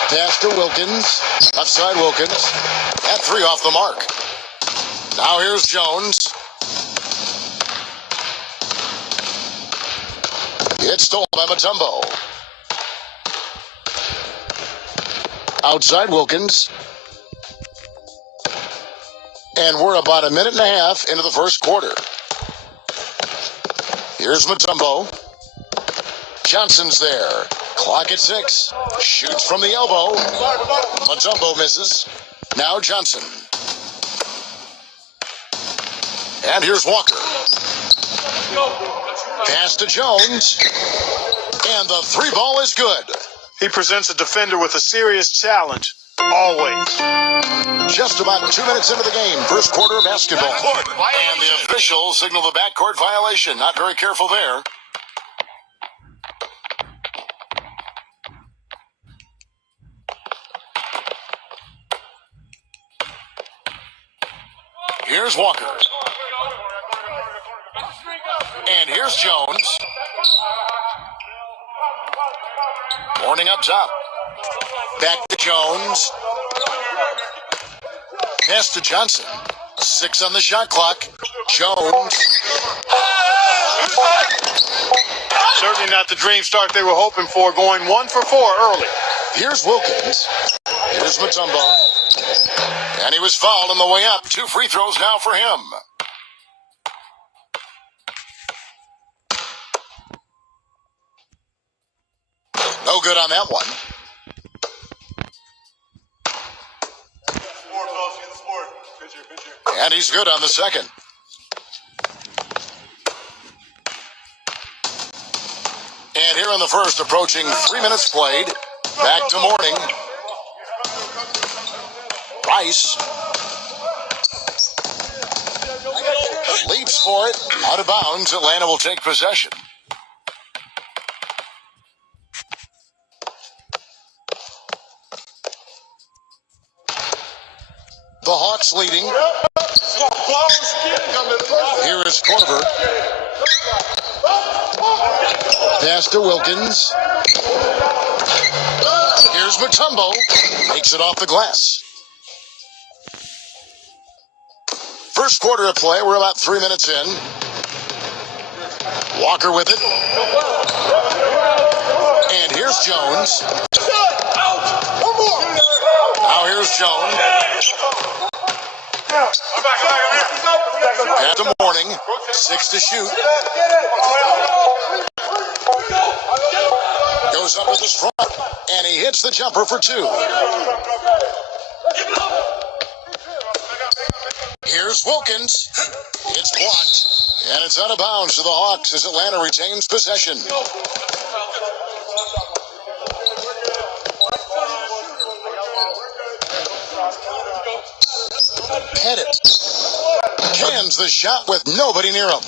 Pass to Wilkins. Left side Wilkins. That three off the mark. Now here's Jones. It's stolen by Mutombo. Outside Wilkins. And we're about a minute and a half into the first quarter. Here's Mutombo. Johnson's there. Clock at 6. Shoots from the elbow. Mutombo misses. Now Johnson. And here's Walker. Pass to Jones. And the three ball is good. He presents a defender with a serious challenge. Always. Just about 2 minutes into the game. First quarter of basketball. And the officials signal the backcourt violation. Not very careful there. Here's Walker. And here's Jones. Morning up top. Back to Jones. Pass to Johnson. 6 on the shot clock. Jones. Certainly not the dream start they were hoping for, going 1 for 4 early. Here's Wilkins. Here's Mutombo. And he was fouled on the way up. 2 free throws now for him. No good on that one. And he's good on the second. And here in the first, approaching 3 minutes played. Back to Morning. Rice. Leaps for it. Out of bounds. Atlanta will take possession. The Hawks leading. Here is Korver. Pass to Wilkins. Here's Mutombo. Makes it off the glass. First quarter of play. We're about 3 minutes in. Walker with it. And here's Jones. Now here's Jones. At the Morning. 6 to shoot. Goes up with his front. And he hits the jumper for 2. Here's Wilkins. It's blocked. And it's out of bounds to the Hawks as Atlanta retains possession. Pettit cans the shot with nobody near him.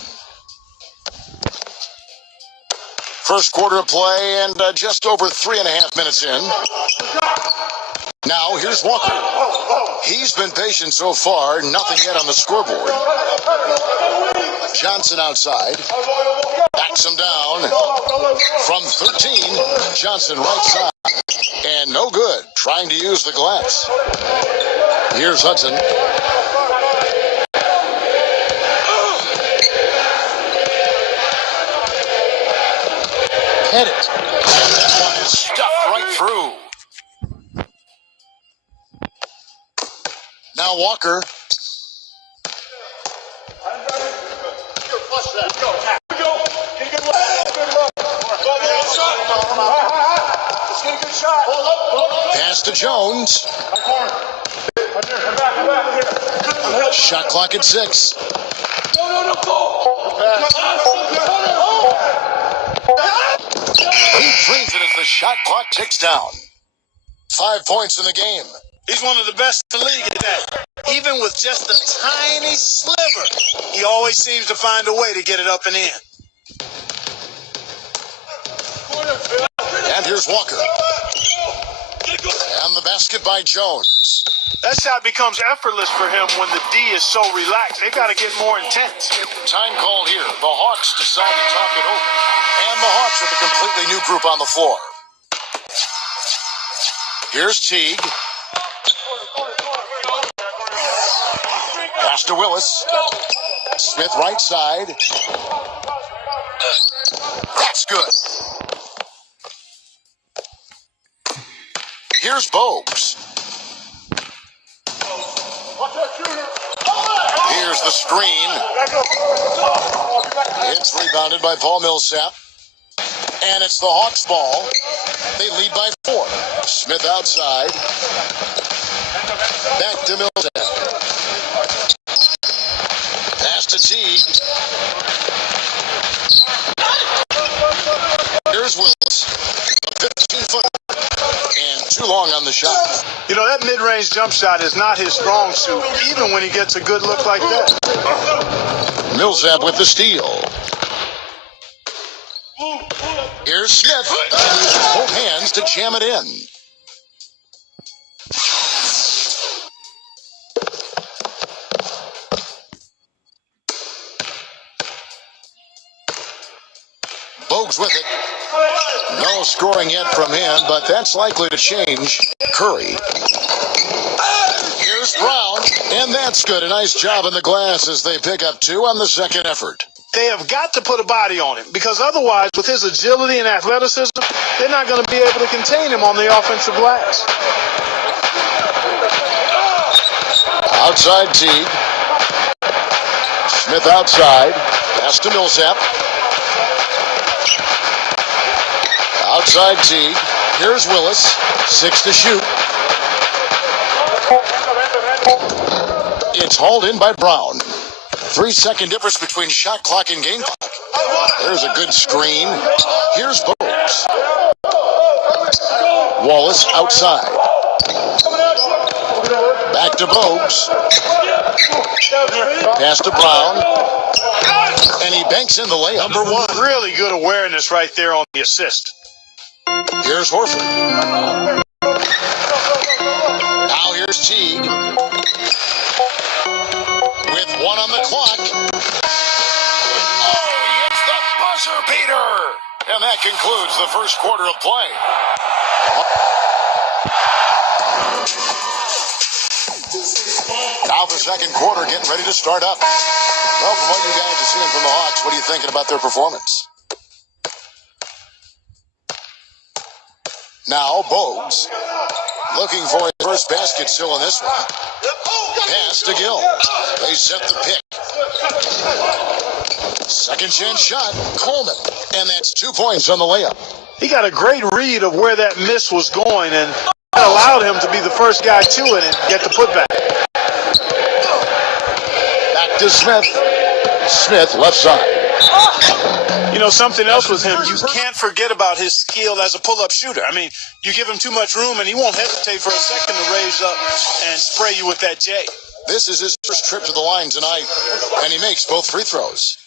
First quarter of play and just over 3.5 minutes in. Now here's Walker. He's been patient so far. Nothing yet on the scoreboard. Johnson outside. Backs him down. From 13, Johnson right side. And no good. Trying to use the glass. Here's Hudson. Hit it. And that one is stuffed right through. Now Walker. Pass to Jones. Shot clock at 6. He drains it as the shot clock ticks down. 5 points in the game. He's one of the best in the league at that. Even with just a tiny sliver, he always seems to find a way to get it up and in. And here's Walker. And the basket by Jones. That shot becomes effortless for him when the D is so relaxed. They've got to get more intense. Time call here. The Hawks decide to talk it over. And the Hawks with a completely new group on the floor. Here's Teague. Pass to Willis. Smith right side. That's good. Here's Bogues. Here's the screen. It's rebounded by Paul Millsap. And it's the Hawks' ball. They lead by 4. Smith outside. Back to Millsap. Pass to Teague. Here's Willis. A 15-footer. And too long on the shot. You know, that mid-range jump shot is not his strong suit, even when he gets a good look like that. Millsap with the steal. Here's Smith. He uses both hands to jam it in. Bogues with it. No scoring yet from him, but that's likely to change. Curry. Here's Brown, and that's good. A nice job in the glass as they pick up 2 on the second effort. They have got to put a body on him, because otherwise, with his agility and athleticism, they're not going to be able to contain him on the offensive glass. Outside Teague. Smith outside. Pass to Millsap. Outside Teague. Here's Willis. 6 to shoot. It's hauled in by Brown. 3-second difference between shot clock and game clock. There's a good screen. Here's Bogues. Wallace outside. Back to Bogues. Pass to Brown. And he banks in the layup. Number 1. Really good awareness right there on the assist. Here's Horford. Now here's Teague. With 1 on the clock. Oh, he hits the buzzer beater. And that concludes the first quarter of play. Now the second quarter getting ready to start up. Well, from what you guys are seeing from the Hawks, what are you thinking about their performance? Now Bogues looking for his first basket still in this one. Pass to Gill. They set the pick. Second chance shot, Coleman. And that's 2 points on the layup. He got a great read of where that miss was going, and that allowed him to be the first guy to it and get the putback. Back to Smith. Smith left side. You know, something else with him, you can't forget about his skill as a pull-up shooter. I mean, you give him too much room, and he won't hesitate for a second to raise up and spray you with that J. This is his first trip to the line tonight, and he makes both free throws.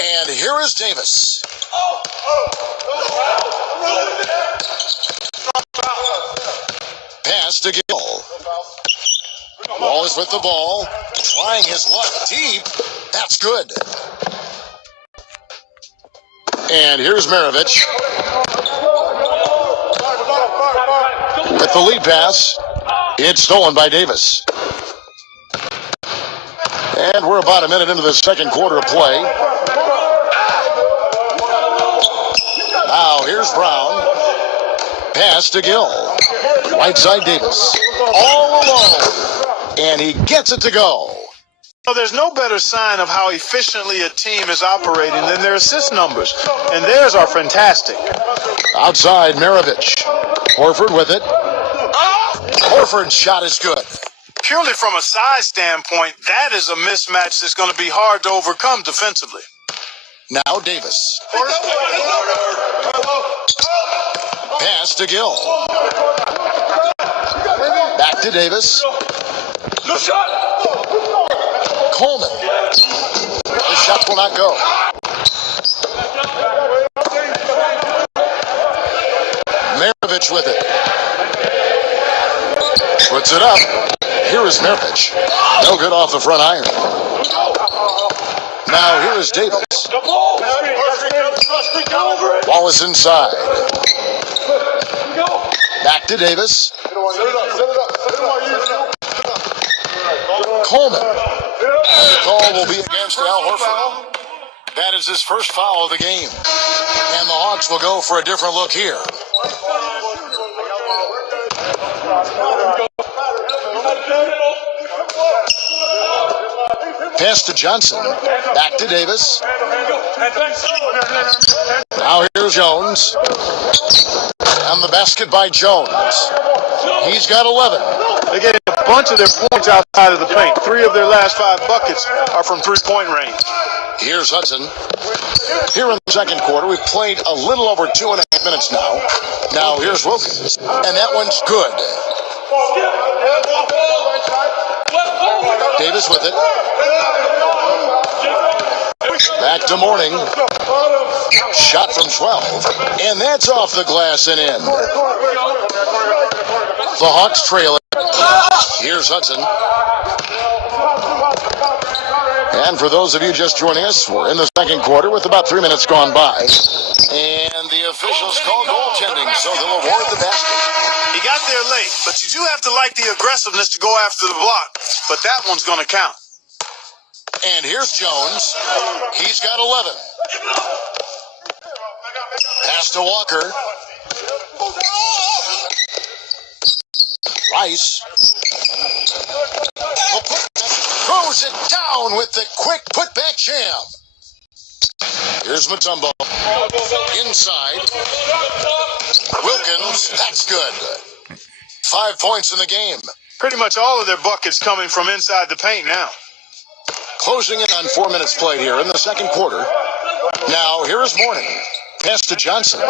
And here is Davis. Pass to Gill. Wallace with the ball. Trying his luck deep. That's good. And here's Maravich. With the lead pass. It's stolen by Davis. And we're about a minute into the second quarter of play. Now here's Brown. Pass to Gill. Right side Davis. All alone. And he gets it to go. Well, there's no better sign of how efficiently a team is operating than their assist numbers. And theirs are fantastic. Outside Maravich. Horford with it. Horford's shot is good. Purely from a size standpoint, that is a mismatch that's going to be hard to overcome defensively. Now Davis. Pass to Gill. Back to Davis. Coleman. The shot will not go. Maravich with it. Puts it up. Here is Maravich. No good off the front iron. Now here is Davis. Wallace inside. Back to Davis. Coleman. And the call will be against Al Horford. That is his first foul of the game. And the Hawks will go for a different look here. Pass to Johnson. Back to Davis. Now here's Jones. And the basket by Jones. He's got 11. They're getting a bunch of their points outside of the paint. 3 of their last 5 buckets are from three-point range. Here's Hudson. Here in the second quarter, we've played a little over 2.5 minutes now. Now here's Wilkins. And that one's good. Davis with it. Back to Morning. Shot from 12. And that's off the glass and in. The Hawks trail it. Here's Hudson. And for those of you just joining us, we're in the second quarter with about 3 minutes gone by. And the officials call goaltending, so they'll award the basket. He got there late, but you do have to like the aggressiveness to go after the block. But that one's going to count. And here's Jones. He's got 11. Pass to Walker. Rice. Throws it down with the quick putback jam. Here's Mutombo. Inside. Wilkins. That's good. 5 points in the game. Pretty much all of their buckets coming from inside the paint now. Closing in on 4 minutes played here in the second quarter. Now, here is Morning. Pass to Johnson.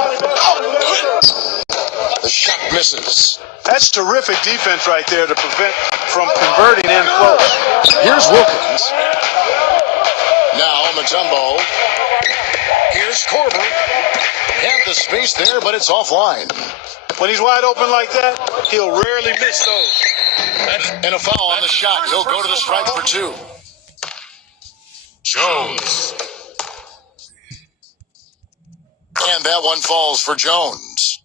The shot misses. That's terrific defense right there to prevent from converting in close. Here's Wilkins. Now, Mutombo. Here's Korver. Had the space there, but it's offline. When he's wide open like that, he'll rarely miss those. And a foul on the shot. He'll go to the stripe for 2. Jones. And that one falls for Jones.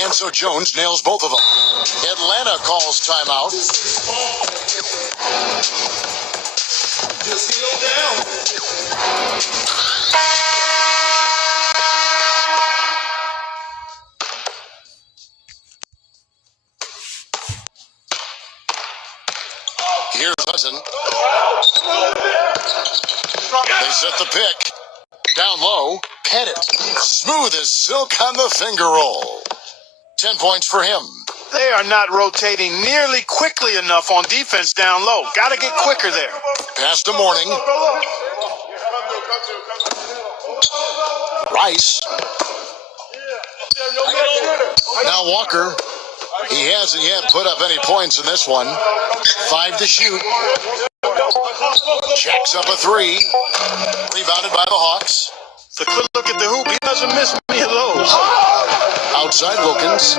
And so Jones nails both of them. Atlanta calls timeout. Just kneel down. Here's Hudson. They set the pick. Down low. Pettit. Smooth as silk on the finger roll. 10 points for him. They are not rotating nearly quickly enough on defense down low. Got to get quicker there. Pass to Morning. Rice. Now Walker. He hasn't yet put up any points in this one. 5 to shoot. Jacks up a three. Rebounded by the Hawks. It's a good look at the hoop. He doesn't miss many of those. Outside Wilkins.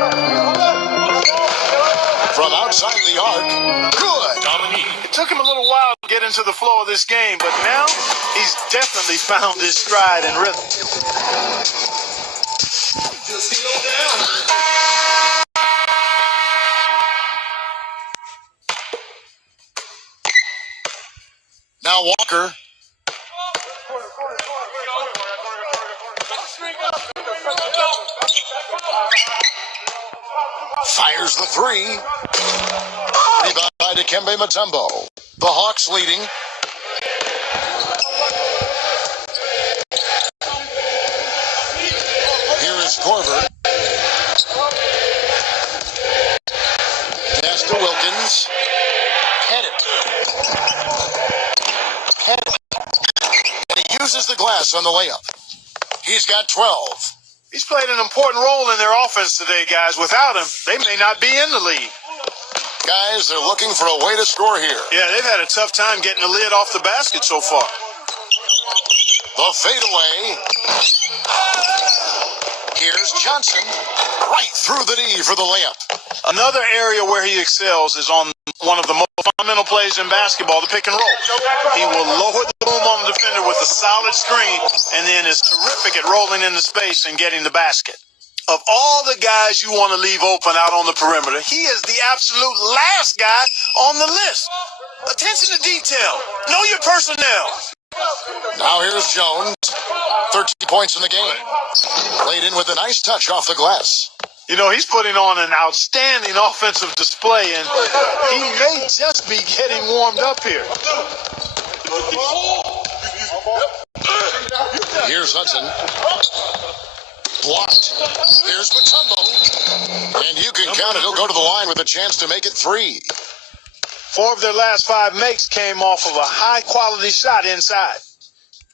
From outside the arc. Good. Dominique. It took him a little while to get into the flow of this game, but now he's definitely found his stride and rhythm. Now Walker. Fires the three. Rebound by Dikembe Mutombo. The Hawks leading. Here is Corver. Pass to Wilkins. Pettit. And he uses the glass on the layup. He's got 12. He's played an important role in their offense today, guys. Without him, they may not be in the lead. Guys, they're looking for a way to score here. Yeah, they've had a tough time getting the lid off the basket so far. The fadeaway. Here's Johnson. Right through the D for the layup. Another area where he excels is on one of the most fundamental plays in basketball, the pick and roll. He will lower the boom on the defender with a solid screen and then is terrific at rolling into space and getting the basket. Of all the guys you want to leave open out on the perimeter, he is the absolute last guy on the list. Attention to detail. Know your personnel. Now here's Jones. 13 points in the game. Laid in with a nice touch off the glass. You know, he's putting on an outstanding offensive display, and he may just be getting warmed up here. Here's Hudson. Blocked. There's Mutombo. And you can count it. He'll go to the line with a chance to make it 3. 4 of their last 5 makes came off of a high-quality shot inside.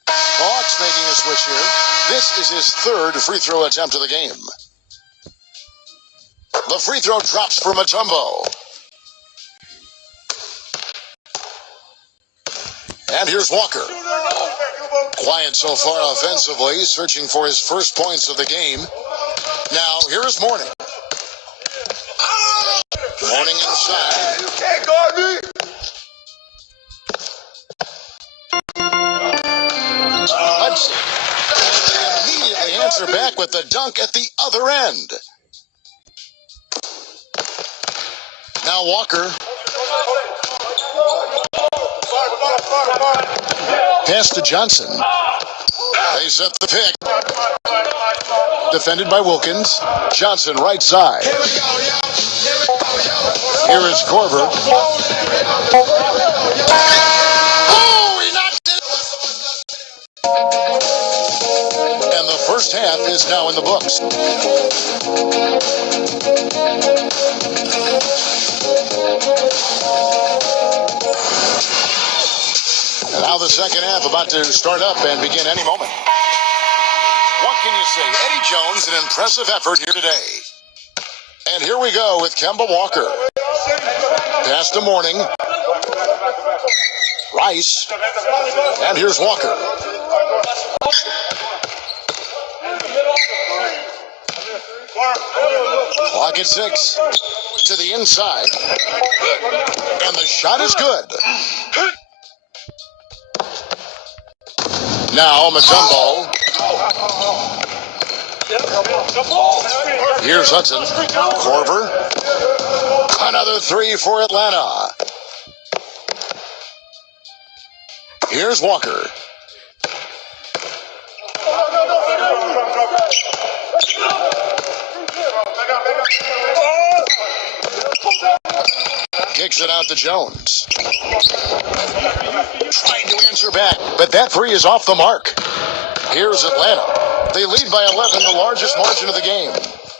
The Hawks making a switch here. This is his 3rd free throw attempt of the game. The free throw drops for Mutombo. And here's Walker. Quiet so far offensively, searching for his first points of the game. Now, here is Mourning. Mourning inside. You can't guard me. Hudson. And they immediately answer back with the dunk at the other end. Now Walker. Pass to Johnson. They set the pick. Defended by Wilkins. Johnson right side. Here is Corver. Oh, he knocked it. And the first half is now in the books. And now the second half about to start up and begin any moment. What can you say? Eddie Jones, an impressive effort here today. And here we go with Kemba Walker. Pass to Mourning. Rice. And here's Walker. Clock at 6. To the inside. And the shot is good. Now Mutombo. Here's Hudson. Corver. Another 3 for Atlanta. Here's Walker. Kicks it out to Jones. Trying to answer back, but that 3 is off the mark. Here's Atlanta. They lead by 11, the largest margin of the game.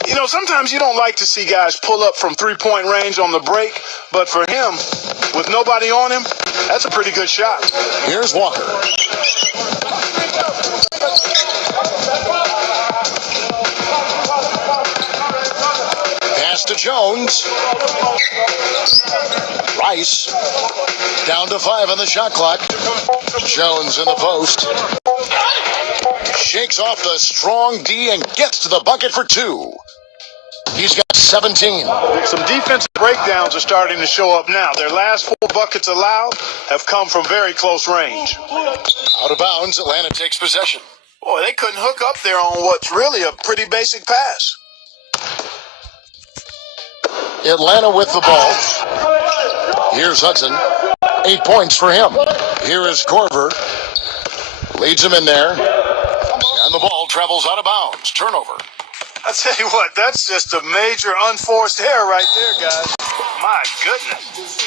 You know, sometimes you don't like to see guys pull up from three-point range on the break, but for him, with nobody on him, that's a pretty good shot. Here's Walker. Pass to Jones. Rice down to 5 on the shot clock. Jones in the post. Shakes off the strong D and gets to the bucket for 2. He's got 17. Some defensive breakdowns are starting to show up now. Their last 4 buckets allowed have come from very close range. Out of bounds, Atlanta takes possession. Boy, they couldn't hook up there on what's really a pretty basic pass. Atlanta with the ball. Here's Hudson. 8 points for him. Here is Corver. Leads him in there. And the ball travels out of bounds. Turnover. I tell you what, that's just a major unforced error right there, guys. My goodness.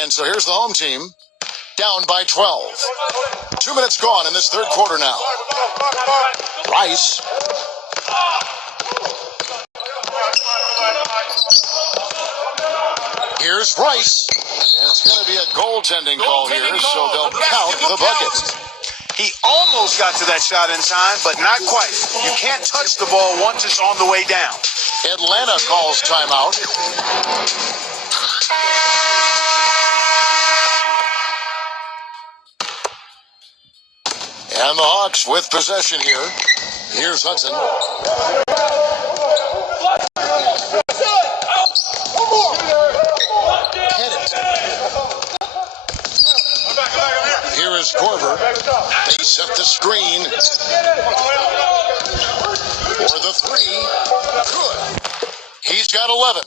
And so here's the home team, down by 12. 2 minutes gone in this third quarter now. Rice. Here's Rice. And it's going to be a goaltending call here, so they'll count the bucket. He almost got to that shot in time, but not quite. You can't touch the ball once it's on the way down. Atlanta calls timeout. And the Hawks with possession here. Here's Hudson. Here is Corver. They set the screen. For the 3. Good. He's got 11.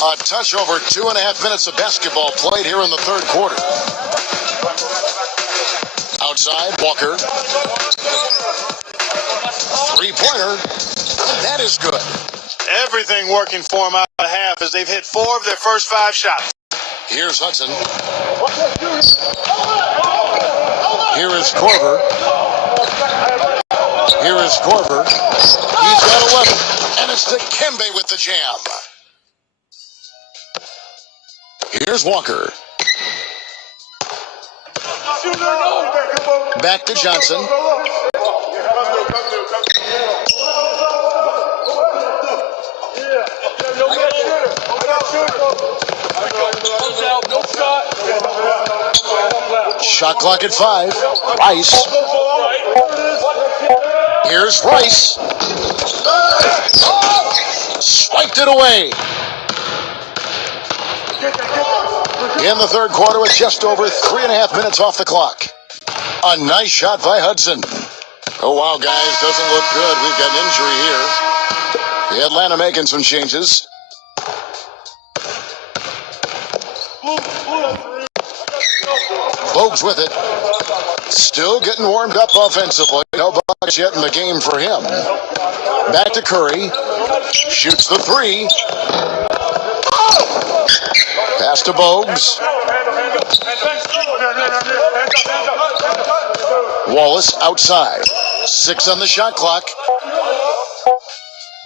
A touch over 2.5 minutes of basketball played here in the third quarter. Outside, Walker. 3-pointer. That is good. Everything working for them out of the half as they've hit 4 of their first 5 shots. Here's Hudson. Here is Corver. Here is Corver. He's got 11. And it's Dikembe with the jam. Here's Walker. Back to Johnson. Shot clock at 5. Rice. Here's Rice. Swiped it away. In the third quarter with just over 3.5 minutes off the clock. A nice shot by Hudson. Oh, wow, guys, doesn't look good. We've got an injury here. Atlanta making some changes. Bogues with it. Still getting warmed up offensively. No buckets yet in the game for him. Back to Curry. Shoots the 3. Pass to Bogues. Wallace outside. 6 on the shot clock.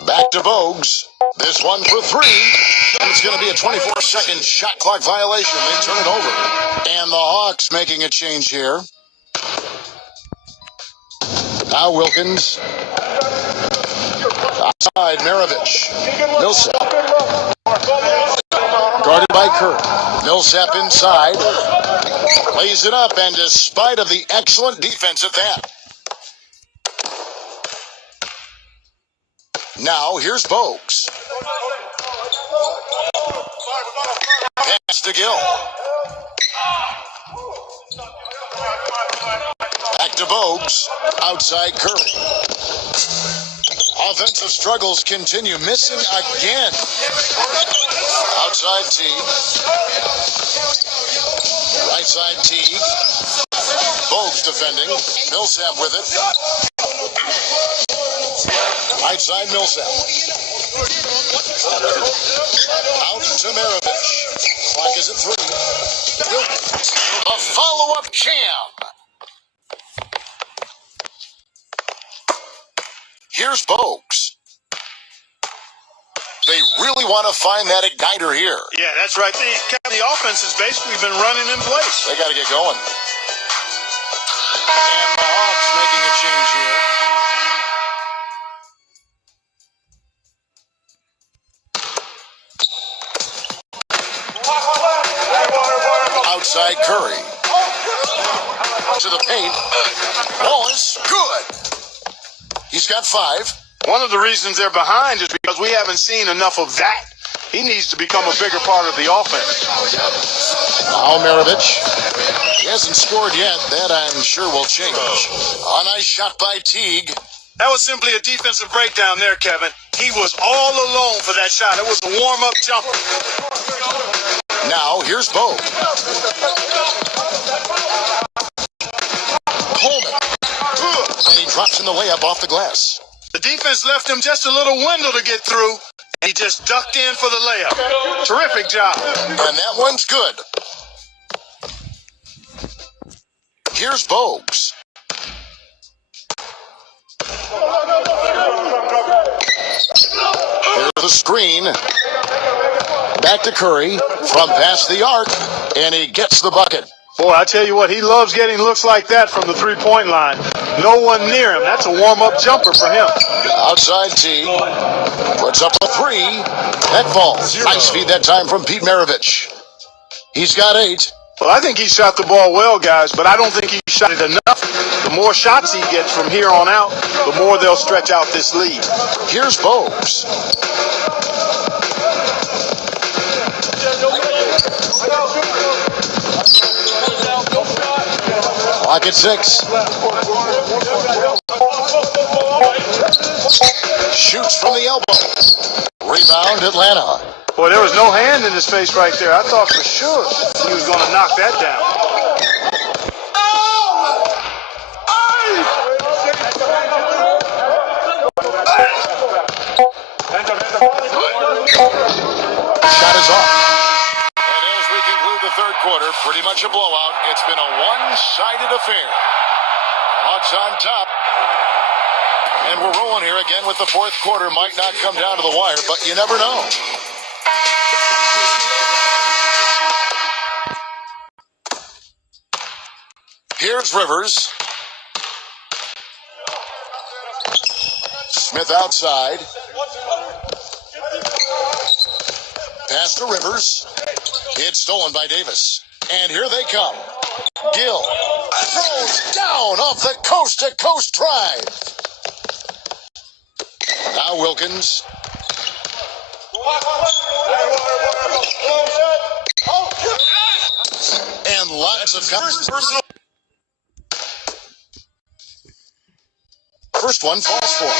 Back to Bogues. This one for 3. And it's going to be a 24-second shot clock violation. They turn it over. And the Hawks making a change here. Now Wilkins. Outside, Maravich. Millsap. Guarded by Kerr. Millsap inside. Lays it up, and despite of the excellent defense at that. Now, here's Bogues. Pass to Gill. Back to Bogues. Outside Curry. Offensive struggles continue. Missing again. Outside Teague. Right side Teague. Bogues defending. Millsap with it. Right side Millsap. Out to Maravich. Clock is at 3. Wilkins. A follow-up jam. Here's Bogues. They really want to find that igniter here. Yeah, that's right. The offense has basically been running in place. They got to get going. And the Hawks making a change here. Outside Curry. To the paint. Wallace, good. He's got 5. One of the reasons they're behind is because we haven't seen enough of that. He needs to become a bigger part of the offense. Now Maravich. He hasn't scored yet. That I'm sure will change. A nice shot by Teague. That was simply a defensive breakdown there, Kevin. He was all alone for that shot. It was a warm-up jumper. Now here's Bo. Coleman. And he drops in the layup off the glass. The defense left him just a little window to get through. He just ducked in for the layup. Terrific job. And that one's good. Here's Bogues. Here's the screen. Back to Curry from past the arc, and he gets the bucket. Boy, I tell you what, he loves getting looks like that from the three-point line. No one near him. That's a warm-up jumper for him. Outside T. Puts up a 3. That falls. Nice feed that time from Pete Maravich. He's got 8. Well, I think he shot the ball well, guys, but I don't think he shot it enough. The more shots he gets from here on out, the more they'll stretch out this lead. Here's Bogues. Clock at 6. Shoots from the elbow. Rebound, Atlanta. Boy, there was no hand in his face right there. I thought for sure he was going to knock that down. Shot is off. And as we conclude the third quarter, pretty much a blowout. It's been a one-sided affair. Hawks on top. And we're rolling here again with the fourth quarter. Might not come down to the wire, but you never know. Here's Rivers. Smith outside. Pass to Rivers. It's stolen by Davis. And here they come. Gill throws down off the coast-to-coast drive. Now Wilkins. And lots of personal. First one falls for him.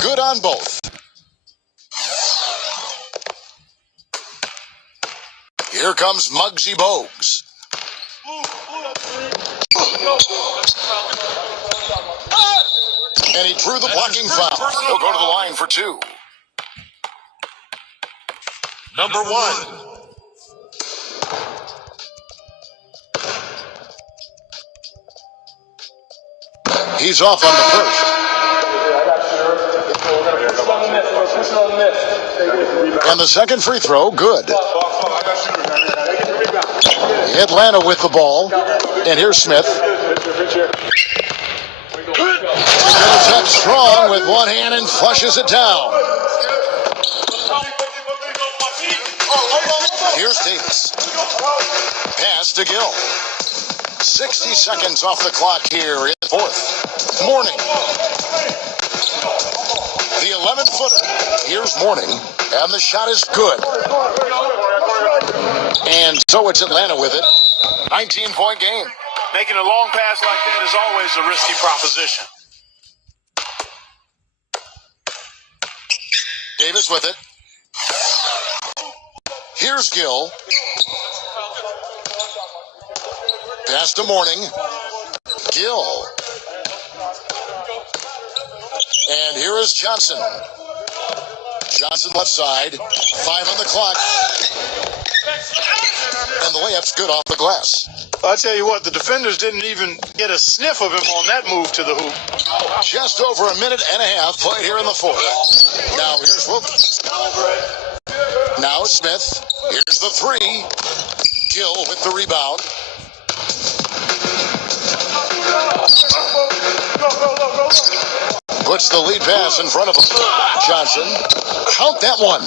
Good on both. Here comes Muggsy Bogues. And he drew the blocking foul. He'll go to the line for 2. Number 1. He's off on the first. And the second free throw, good. Atlanta with the ball. And here's Smith. Goes up strong with one hand and flushes it down. Here's Davis. Pass to Gill. 60 seconds off the clock here in the fourth. Morning. The 11-footer. Here's Morning. And the shot is good. And so it's Atlanta with it. 19-point game. Making a long pass like that is always a risky proposition. Davis with it. Here's Gill. Pass to Morning. Gill. And here is Johnson. Johnson left side. 5 on the clock. And the layup's good off the glass. I tell you what, the defenders didn't even get a sniff of him on that move to the hoop. Just over a minute and a half played here in the fourth. Now here's Wilkins. Now Smith. Here's the three. Gill with the rebound. Puts the lead pass in front of him. Johnson. Count that one.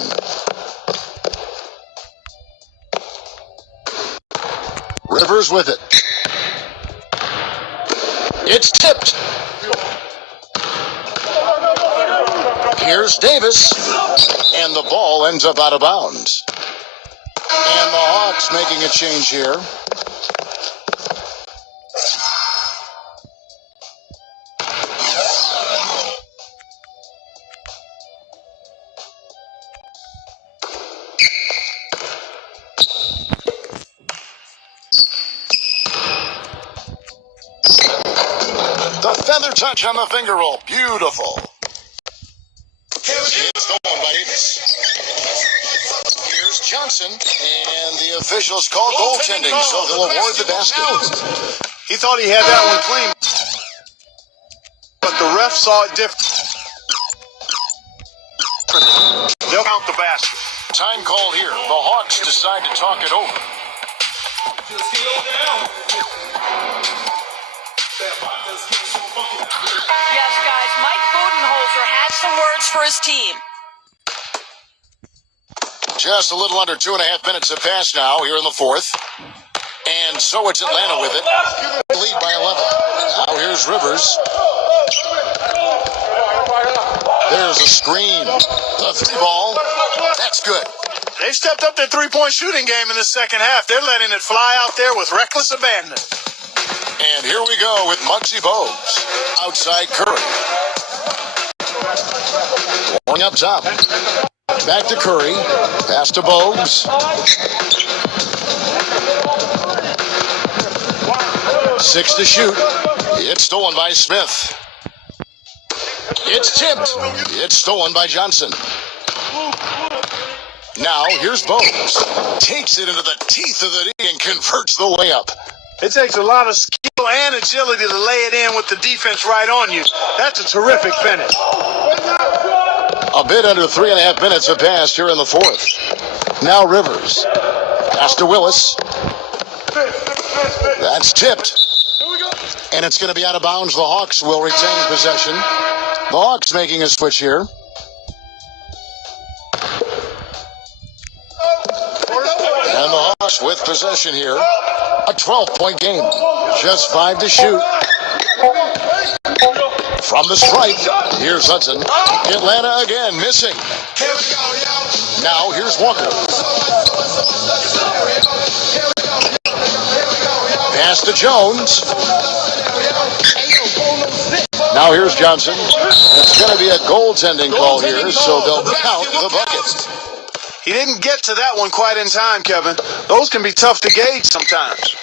Rivers with it. It's tipped. Here's Davis. And the ball ends up out of bounds. And the Hawks making a change here. The feather touch on the finger roll. Beautiful. It's stolen by Davis. Here's Johnson. And the officials call goaltending, so they'll award the basket. He thought he had that one clean, but the ref saw it different. They'll count the basket. Time call here. The Hawks decide to talk it over. Yes, guys, Mike Budenholzer has some words for his team. Just a little under 2.5 minutes have passed now here in the fourth. And so it's Atlanta with it. Lead by 11. Now here's Rivers. There's a screen. The three ball. That's good. They've stepped up their three-point shooting game in the second half. They're letting it fly out there with reckless abandon. And here we go with Muggsy Bogues. Outside Curry. Going up top. Back to Curry. Pass to Bogues. 6 to shoot. It's stolen by Smith. It's tipped. It's stolen by Johnson. Now here's Bogues. Takes it into the teeth of the D and converts the layup. It takes a lot of skill and agility to lay it in with the defense right on you. That's a terrific finish. A bit under 3.5 minutes have passed here in the fourth. Now Rivers. Pass to Willis. That's tipped. And it's going to be out of bounds. The Hawks will retain possession. The Hawks making a switch here. And the Hawks with possession here. A 12-point game. Just 5 to shoot. From the stripe, here's Hudson. Atlanta again, missing. Now here's Walker. Pass to Jones. Now here's Johnson. It's going to be a goaltending call here, so they'll count the bucket. He didn't get to that one quite in time, Kevin. Those can be tough to gauge sometimes.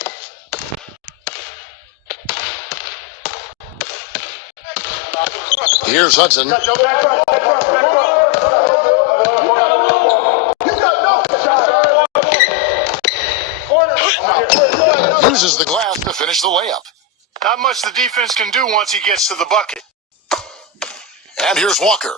Here's Hudson. Uses the glass to finish the layup. Not much the defense can do once he gets to the bucket. And here's Walker.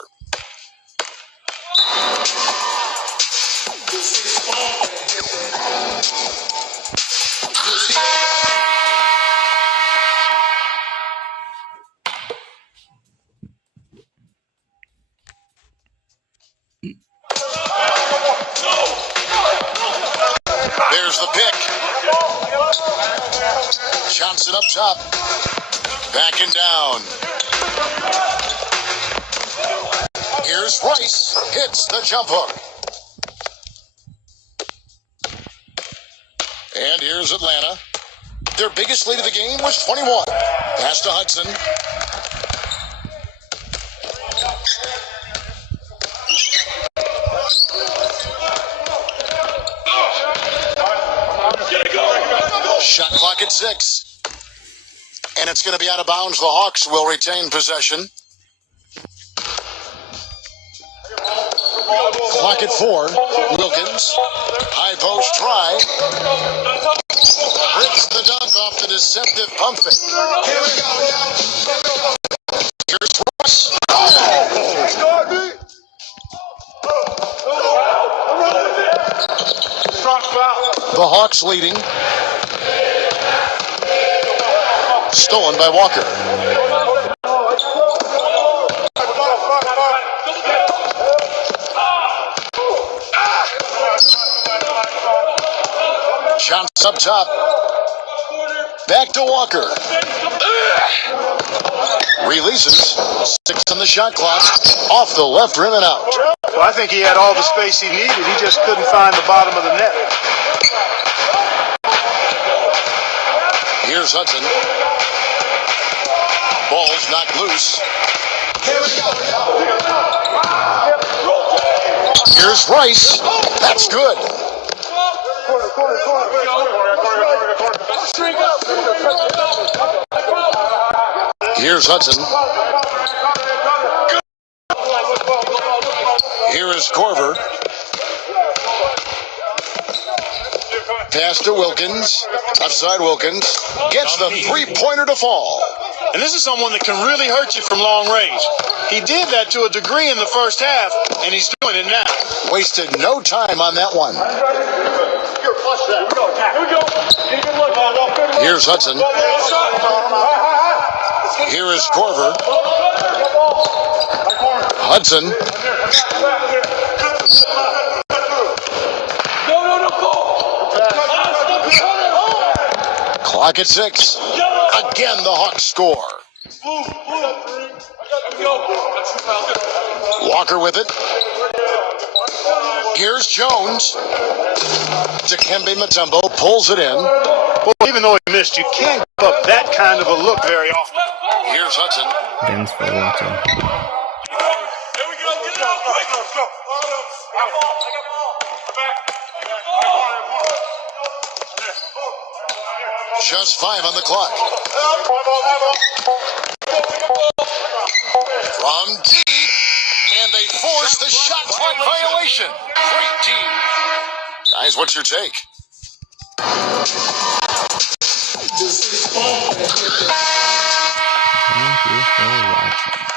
There's the pick. Johnson up top. Backing down. Here's Rice. Hits the jump hook. And here's Atlanta. Their biggest lead of the game was 21. Pass to Hudson. Shot clock at 6. And it's going to be out of bounds. The Hawks will retain possession. Clock at 4. Wilkins. High post try. Hits the dunk off the deceptive pump fake. Here we go, y'all. Here's Russ. The Hawks leading. Stolen by Walker. Shots up top. Back to Walker. Releases. 6 on the shot clock. Off the left rim and out. Well, I think he had all the space he needed. He just couldn't find the bottom of the net. Here's Hudson. Ball's knocked loose. Here we go, y'all. Here's Rice. That's good. Here's Hudson. Here is Corver. Pass to Wilkins. Offside Wilkins. Gets the three-pointer to fall. And this is someone that can really hurt you from long range. He did that to a degree in the first half, and he's doing it now. Wasted no time on that one. Here's Hudson. Here is Corver. Hudson. Clock at 6. Again, the Hawks score. Walker with it. Here's Jones. Dikembe Mutombo pulls it in. Well, even though he missed, you can't give up that kind of a look very often. Here's Hudson. Thanks for watching. Here we go. Get it out quick. Let's go. Just 5 on the clock. From deep, and they force the shot clock violation. Great team. Guys, what's your take? Thank you for watching.